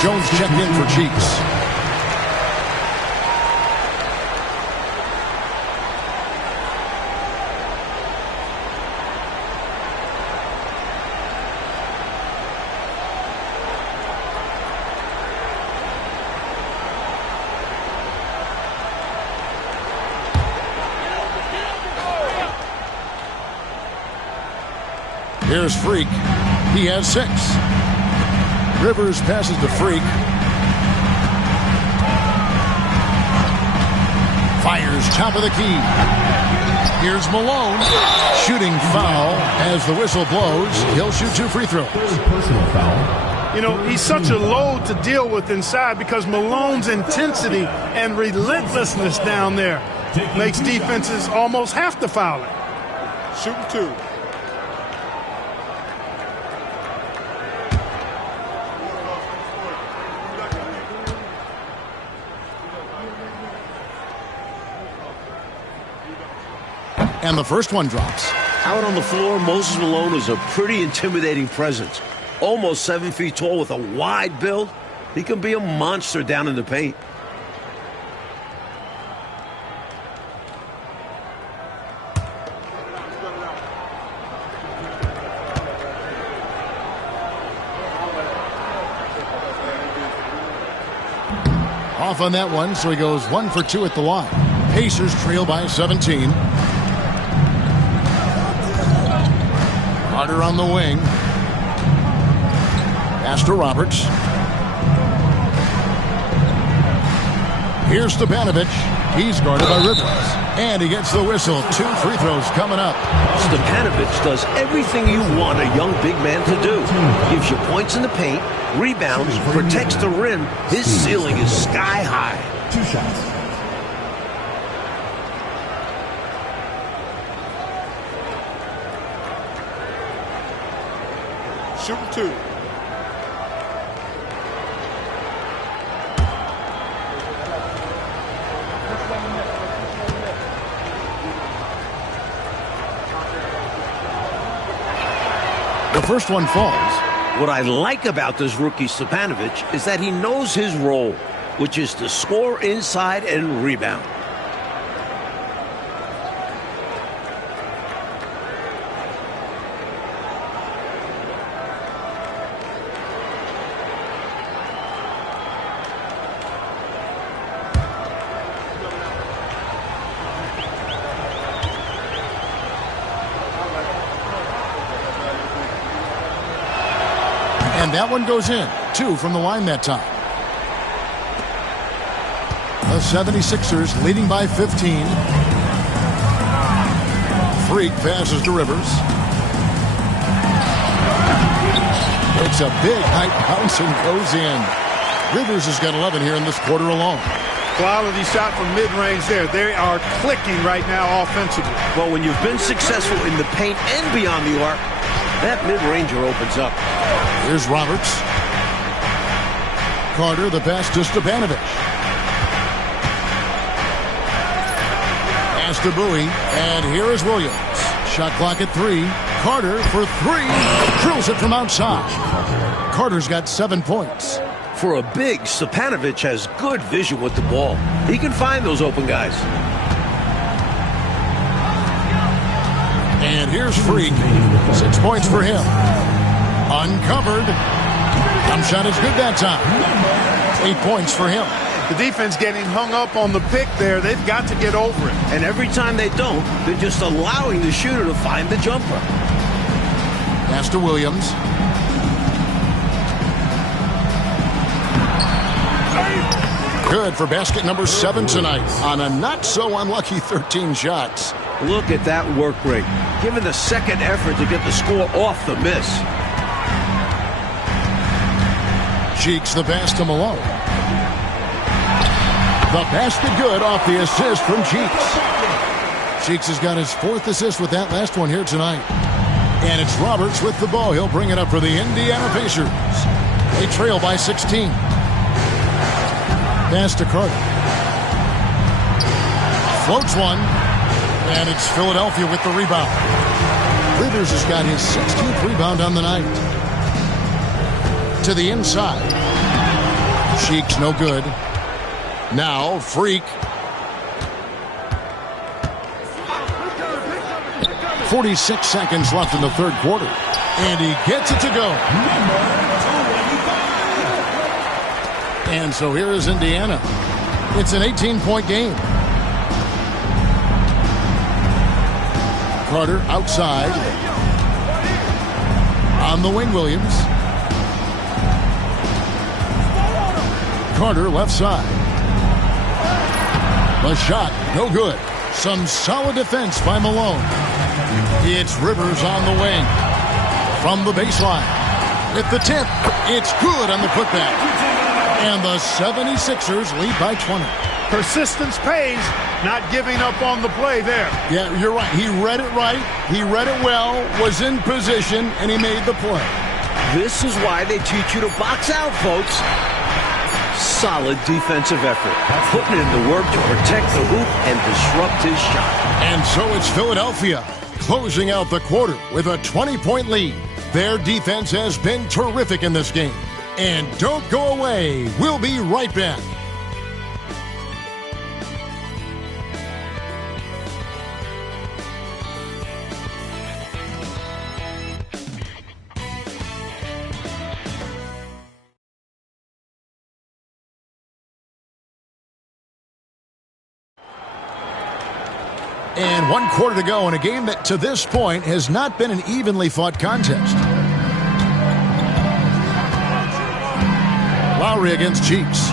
Jones checked in for Cheeks. Here's Freak. He has 6. Rivers passes to Freak. Fires top of the key. Here's Malone. Shooting foul as the whistle blows. He'll shoot 2 free throws. Personal foul. You know, he's such a load to deal with inside because Malone's intensity and relentlessness down there makes defenses almost have to foul it. Shooting 2. And the first one drops. Out on the floor, Moses Malone is a pretty intimidating presence. Almost 7 feet tall with a wide build. He can be a monster down in the paint. Off on that one, so he goes 1 for 2 at the line. Pacers trail by 17. Carter on the wing. Pass to Roberts. Here's Stepanovic. He's guarded by Rivers. And he gets the whistle. 2 free throws coming up. Stepanovic does everything you want a young big man to do. Gives you points in the paint, rebounds, protects the rim. His ceiling is sky high. 2 shots. Shooting 2. The first one falls. What I like about this rookie Stepanovic is that he knows his role, which is to score inside and rebound. And that one goes in. 2 from the line that time. The 76ers leading by 15. Freak passes to Rivers. It's a big height bounce and goes in. Rivers has got 11 here in this quarter alone. Quality shot from mid-range there. They are clicking right now offensively. Well, when you've been successful in the paint and beyond the arc, that mid-ranger opens up. Here's Roberts. Carter, the pass to Stepanovic. Pass to Bowie, and here is Williams. Shot clock at 3. Carter for 3. Drills it from outside. Carter's got 7 points. For a big, Stepanovic has good vision with the ball. He can find those open guys. And here's Freak. 6 points for him. Uncovered. Jump shot is good that time. 8 points for him. The defense getting hung up on the pick there. They've got to get over it. And every time they don't, they're just allowing the shooter to find the jumper. Pass to Williams. Good for basket number 7 tonight on a not-so-unlucky 13 shots. Look at that work rate. Given the second effort to get the score off the miss. Cheeks the pass to Malone. The basket good off the assist from Cheeks. Cheeks has got his 4th assist with that last one here tonight. And it's Roberts with the ball. He'll bring it up for the Indiana Pacers. They trail by 16. Pass to Carter. Floats one. And it's Philadelphia with the rebound. Rivers has got his 16th rebound on the night. To the inside. Cheeks no good. Now Freak. 46 seconds left in the third quarter. And he gets it to go. And so here is Indiana. It's an 18-point game. Carter outside. On the wing, Williams. Carter left side. The shot, no good. Some solid defense by Malone. It's Rivers on the wing. From the baseline. With the tip, it's good on the putback. And the 76ers lead by 20. Persistence pays, not giving up on the play there. Yeah, you're right. He read it right. He read it well, was in position, and he made the play. This is why they teach you to box out, folks. Solid defensive effort. Putting in the work to protect the hoop and disrupt his shot. And so it's Philadelphia closing out the quarter with a 20-point lead. Their defense has been terrific in this game. And don't go away. We'll be right back. And 1 quarter to go in a game that to this point has not been an evenly fought contest. Lowry against Cheeks.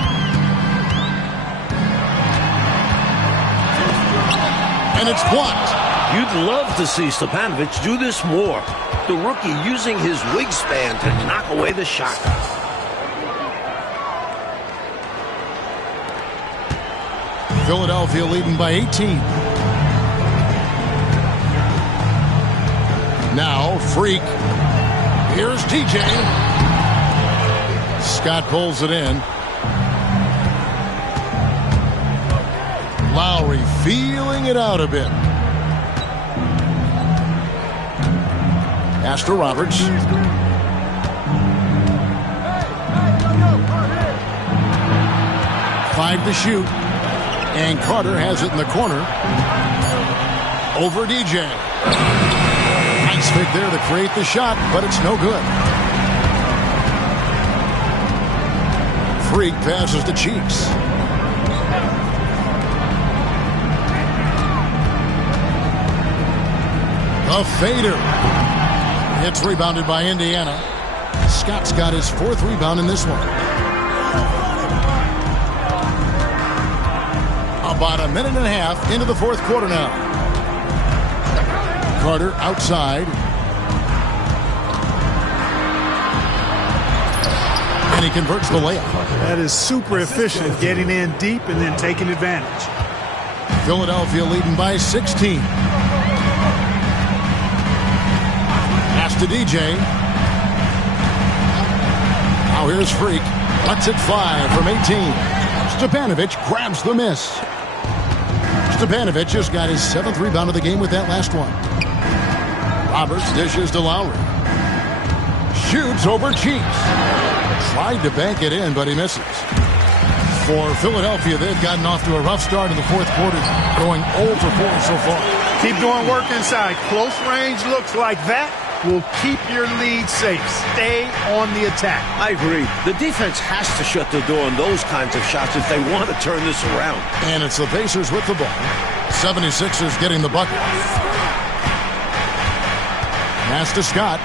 And it's blocked. You'd love to see Stepanovic do this more. The rookie using his wingspan to knock away the shot. Philadelphia leading by 18. Now, Freak. Here's DJ. Scott pulls it in. Lowry feeling it out a bit. Pass to Roberts. Five to shoot. And Carter has it in the corner. Over DJ. Nice pick there to create the shot, but it's no good. Freak passes to Cheeks. A fader. It's rebounded by Indiana. Scott's got his 4th rebound in this one. About a minute and a half into the 4th quarter now. Carter outside. And he converts the layup. That is super efficient, getting in deep and then taking advantage. Philadelphia leading by 16. Pass to DJ. Now here's Freak. Lets it fly from 18. Stepanovic grabs the miss. Stepanovic just got his 7th rebound of the game with that last one. Roberts dishes to Lowry. Shoots over Cheeks. Tried to bank it in, but he misses. For Philadelphia, they've gotten off to a rough start in the 4th quarter, going 0 for 4 so far. Keep doing work inside. Close range looks like that will keep your lead safe. Stay on the attack. I agree. The defense has to shut the door on those kinds of shots if they want to turn this around. And it's the Pacers with the ball. 76ers getting the bucket. Pass to Scott.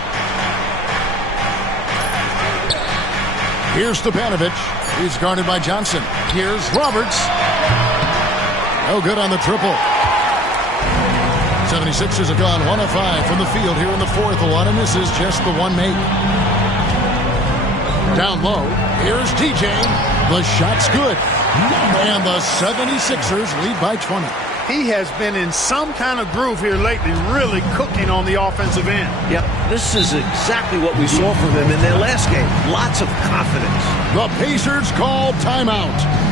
Here's Stepanovic. He's guarded by Johnson. Here's Roberts. No good on the triple. 76ers have gone 1 of 5 from the field here in the 4th. A lot of misses, just the one made. Down low. Here's DJ. The shot's good. And the 76ers lead by 20. He has been in some kind of groove here lately, really cooking on the offensive end. Yep, this is exactly what we saw from him in their last game. Lots of confidence. The Pacers call timeout.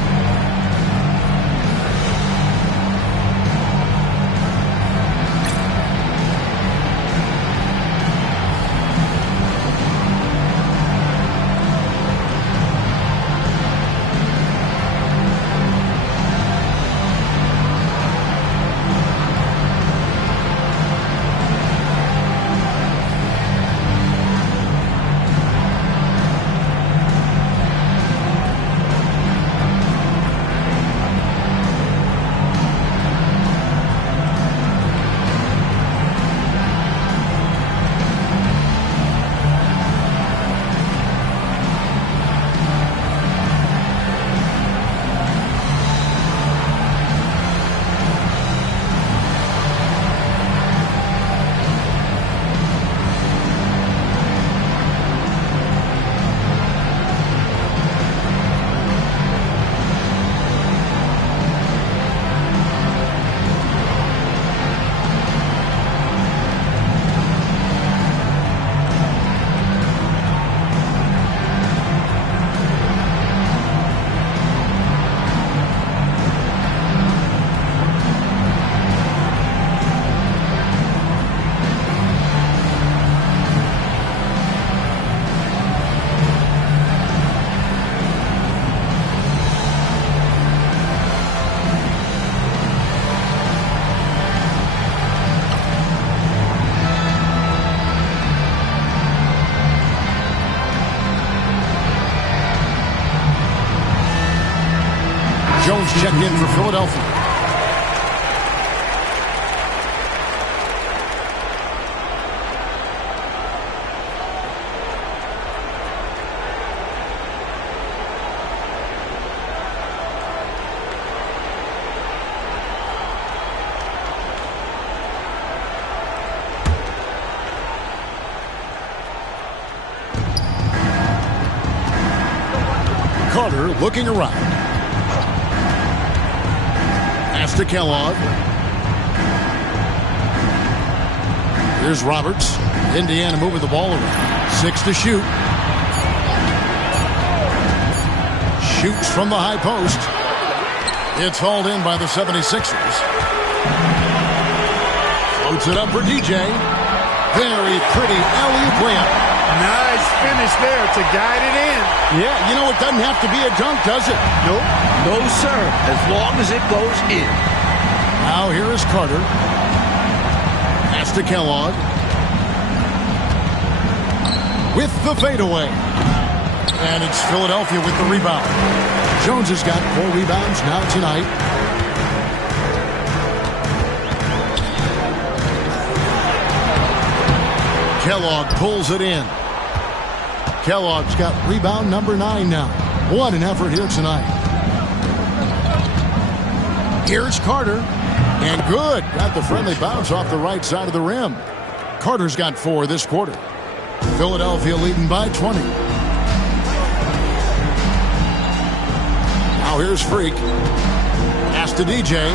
Jones checked in for Philadelphia. Carter looking around. Pass to Kellogg. Here's Roberts. Indiana moving the ball around. 6 to shoot. Shoots from the high post. It's hauled in by the 76ers. Floats it up for DJ. Very pretty alley-oop layup. Nice finish there to guide it in. Yeah, you know, it doesn't have to be a dunk, does it? Nope. No, sir, as long as it goes in. Now here is Carter. Pass to Kellogg. With the fadeaway. And it's Philadelphia with the rebound. Jones has got 4 rebounds now tonight. Kellogg pulls it in. Kellogg's got rebound number 9 now. What an effort here tonight. Here's Carter. And good. Got the friendly bounce off the right side of the rim. Carter's got 4 this quarter. Philadelphia leading by 20. Now here's Freak. Pass to DJ.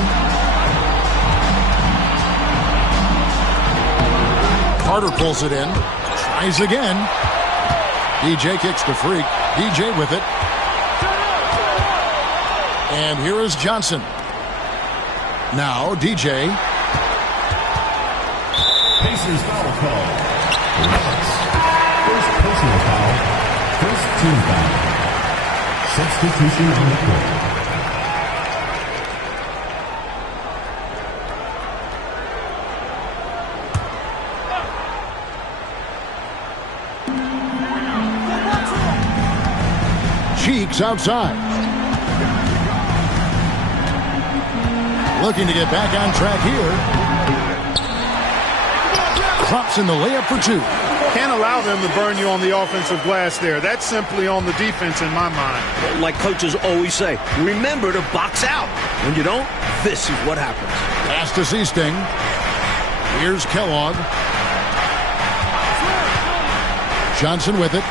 Carter pulls it in. Tries again. DJ kicks to Freak. DJ with it. And here is Johnson. Now DJ. Pacers foul call. First personal foul. First team foul. Substitution on the court. Cheeks outside. Looking to get back on track here. Drops in the layup for 2. Can't allow them to burn you on the offensive glass there. That's simply on the defense in my mind. Like coaches always say, remember to box out. When you don't, this is what happens. Pass to Seasting. Here's Kellogg. Johnson with it.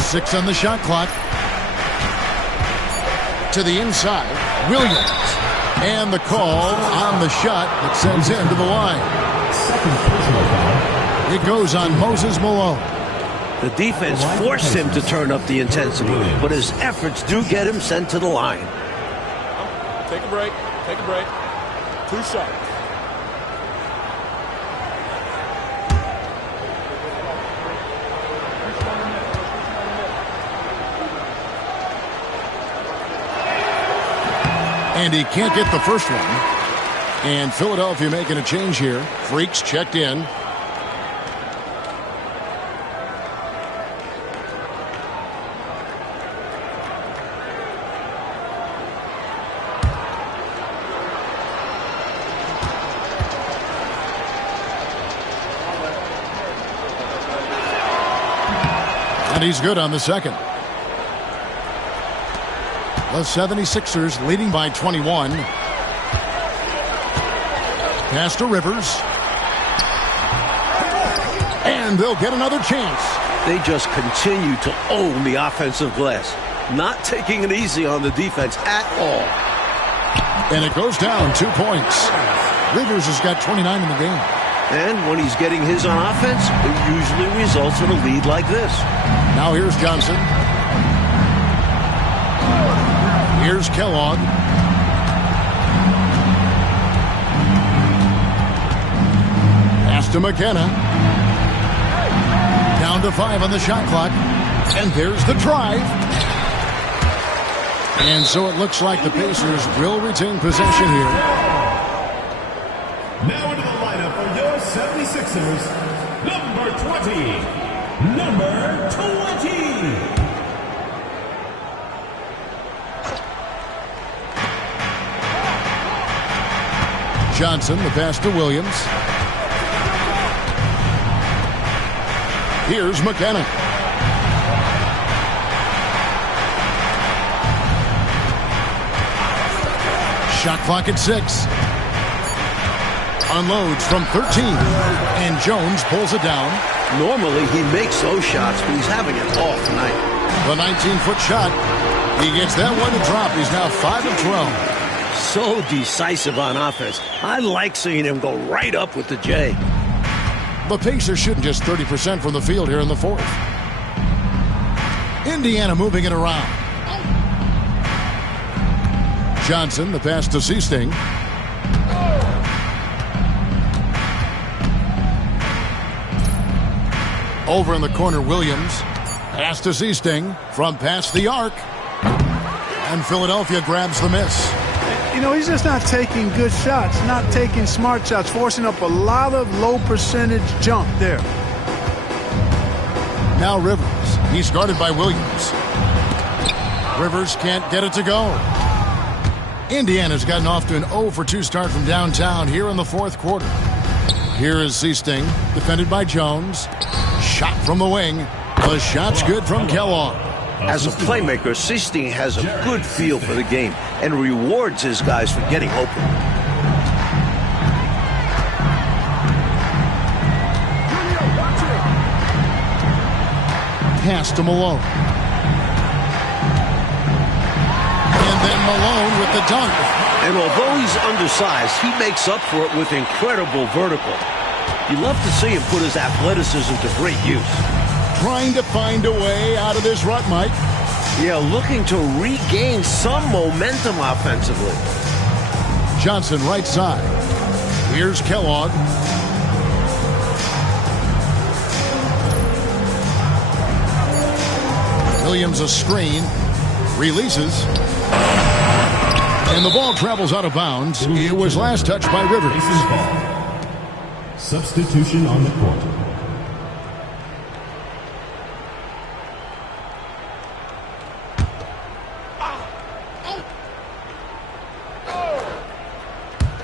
6 on the shot clock. To the inside. Williams. And the call on the shot that sends him to the line. Second personal foul. It goes on Moses Malone. The defense forced him to turn up the intensity, but his efforts do get him sent to the line. Take a break. Take a break. 2 shots. And he can't get the first one. And Philadelphia making a change here. Freaks checked in. And he's good on the second. The 76ers leading by 21. Pass to Rivers. And they'll get another chance. They just continue to own the offensive glass, not taking it easy on the defense at all. And it goes down 2 points. Rivers has got 29 in the game. And when he's getting his on offense, it usually results in a lead like this. Now here's Johnson. Here's Kellogg. Pass to McKenna. Down to 5 on the shot clock. And there's the drive. And so it looks like the Pacers will retain possession here. Now into the lineup for your 76ers, number 20. Number 20. Johnson, the pass to Williams. Here's McKenna. Shot clock at 6. Unloads from 13. And Jones pulls it down. Normally he makes those shots, but he's having an off night. The 19-foot shot. He gets that one to drop. He's now 5 of 12. So decisive on offense. I like seeing him go right up with the J. The Pacers shooting just 30% from the field here in the fourth. Indiana moving it around. Johnson, the pass to Seasting. Over in the corner, Williams. Pass to Seasting from past the arc. And Philadelphia grabs the miss. You know, he's just not taking good shots, not taking smart shots, forcing up a lot of low percentage jump there. Now Rivers. He's guarded by Williams. Rivers can't get it to go. Indiana's gotten off to an 0-for-2 start from downtown here in the fourth quarter. Here is Seasting, defended by Jones. Shot from the wing. The shot's good from Kellogg. As a playmaker, Seasting has a good feel for the game and rewards his guys for getting open. Pass to Malone. And then Malone with the dunk. And although he's undersized, he makes up for it with incredible vertical. You love to see him put his athleticism to great use. Trying to find a way out of this rut, Mike. Yeah, looking to regain some momentum offensively. Johnson right side. Here's Kellogg. Williams a screen. Releases. And the ball travels out of bounds. It was last touched by Rivers. Substitution on the court.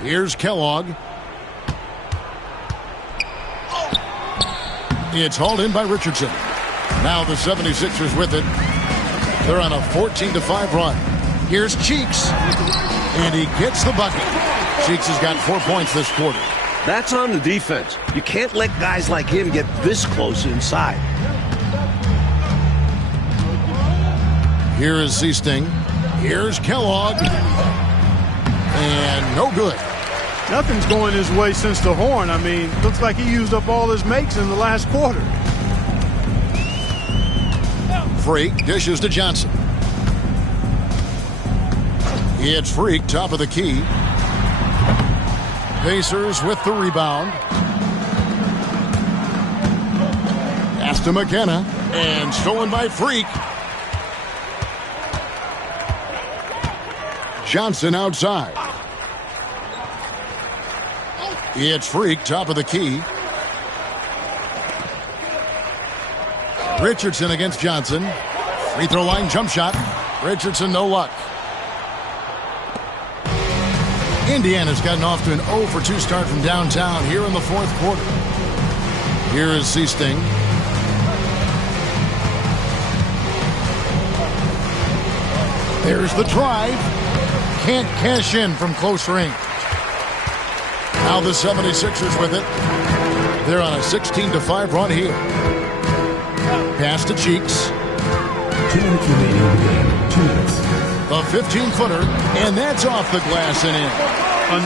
Here's Kellogg. It's hauled in by Richardson. Now the 76ers with it. They're on a 14-5 run. Here's Cheeks. And he gets the bucket. Cheeks has got 4 points this quarter. That's on the defense. You can't let guys like him get this close inside. Here is Seasting. Here's Kellogg. And no good. Nothing's going his way since the horn. I mean, looks like he used up all his makes in the last quarter. Freak dishes to Johnson. It's Freak, top of the key. Pacers with the rebound. Pass to McKenna. And stolen by Freak. Johnson outside. It's Freak, top of the key. Richardson against Johnson. Free throw line jump shot. Richardson, no luck. Indiana's gotten off to an 0-for-2 start from downtown here in the fourth quarter. Here is Seasting. There's the drive. Can't cash in from close range. Now the 76ers with it. They're on a 16-5 run here. Pass to Cheeks. 2 minutes remaining in the game. 2 minutes. A 15-footer, and that's off the glass and in.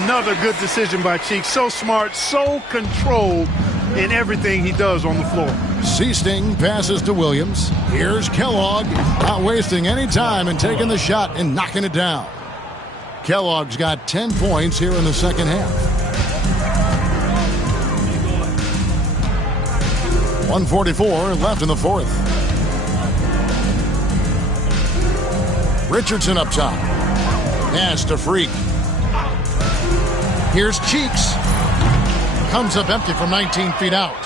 Another good decision by Cheeks. So smart, so controlled in everything he does on the floor. Seasting passes to Williams. Here's Kellogg, not wasting any time and taking the shot and knocking it down. Kellogg's got 10 points here in the second half. 1:44 left in the fourth. Richardson up top. Pass to Freak. Here's Cheeks. Comes up empty from 19 feet out.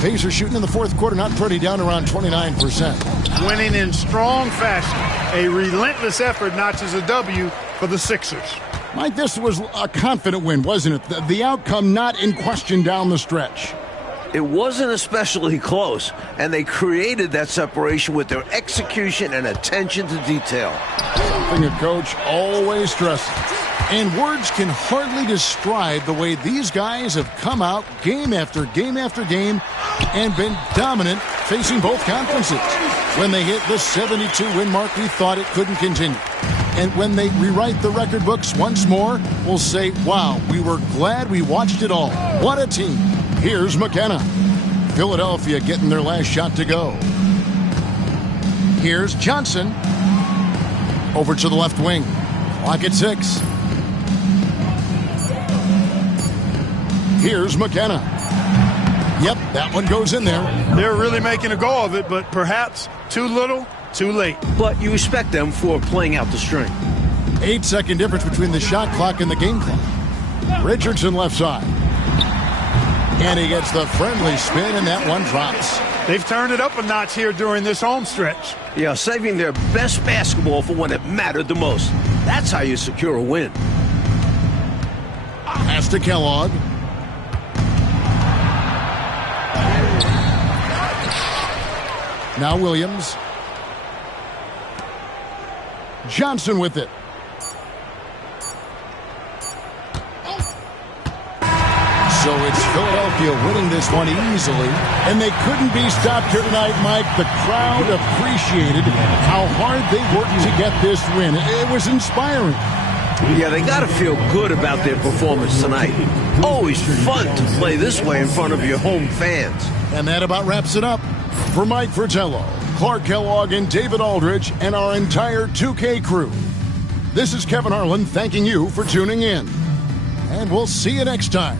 Pacers shooting in the fourth quarter, not pretty, down around 29%. Winning in strong fashion. A relentless effort notches a W for the Sixers. Mike, this was a confident win, wasn't it? The outcome not in question down the stretch. It wasn't especially close, and they created that separation with their execution and attention to detail. Something a coach always stresses. And words can hardly describe the way these guys have come out game after game after game and been dominant facing both conferences. When they hit the 72-win mark, we thought it couldn't continue. And when they rewrite the record books once more, we'll say, wow, we were glad we watched it all. What a team. Here's McKenna. Philadelphia getting their last shot to go. Here's Johnson. Over to the left wing. Clock at 6. Here's McKenna. Yep, that one goes in there. They're really making a go of it, but perhaps too little, too late. But you respect them for playing out the string. 8-second difference between the shot clock and the game clock. Richardson left side. And he gets the friendly spin, and that one drops. They've turned it up a notch here during this home stretch. Yeah, saving their best basketball for when it mattered the most. That's how you secure a win. Pass to Kellogg. Now Williams. Johnson with it. So it's Philadelphia winning this one easily, and they couldn't be stopped here tonight, Mike. The crowd appreciated how hard they worked to get this win. It was inspiring. Yeah, they got to feel good about their performance tonight. Always fun to play this way in front of your home fans. And that about wraps it up. For Mike Fratello, Clark Kellogg, and David Aldridge, and our entire 2K crew, this is Kevin Harlan thanking you for tuning in. And we'll see you next time.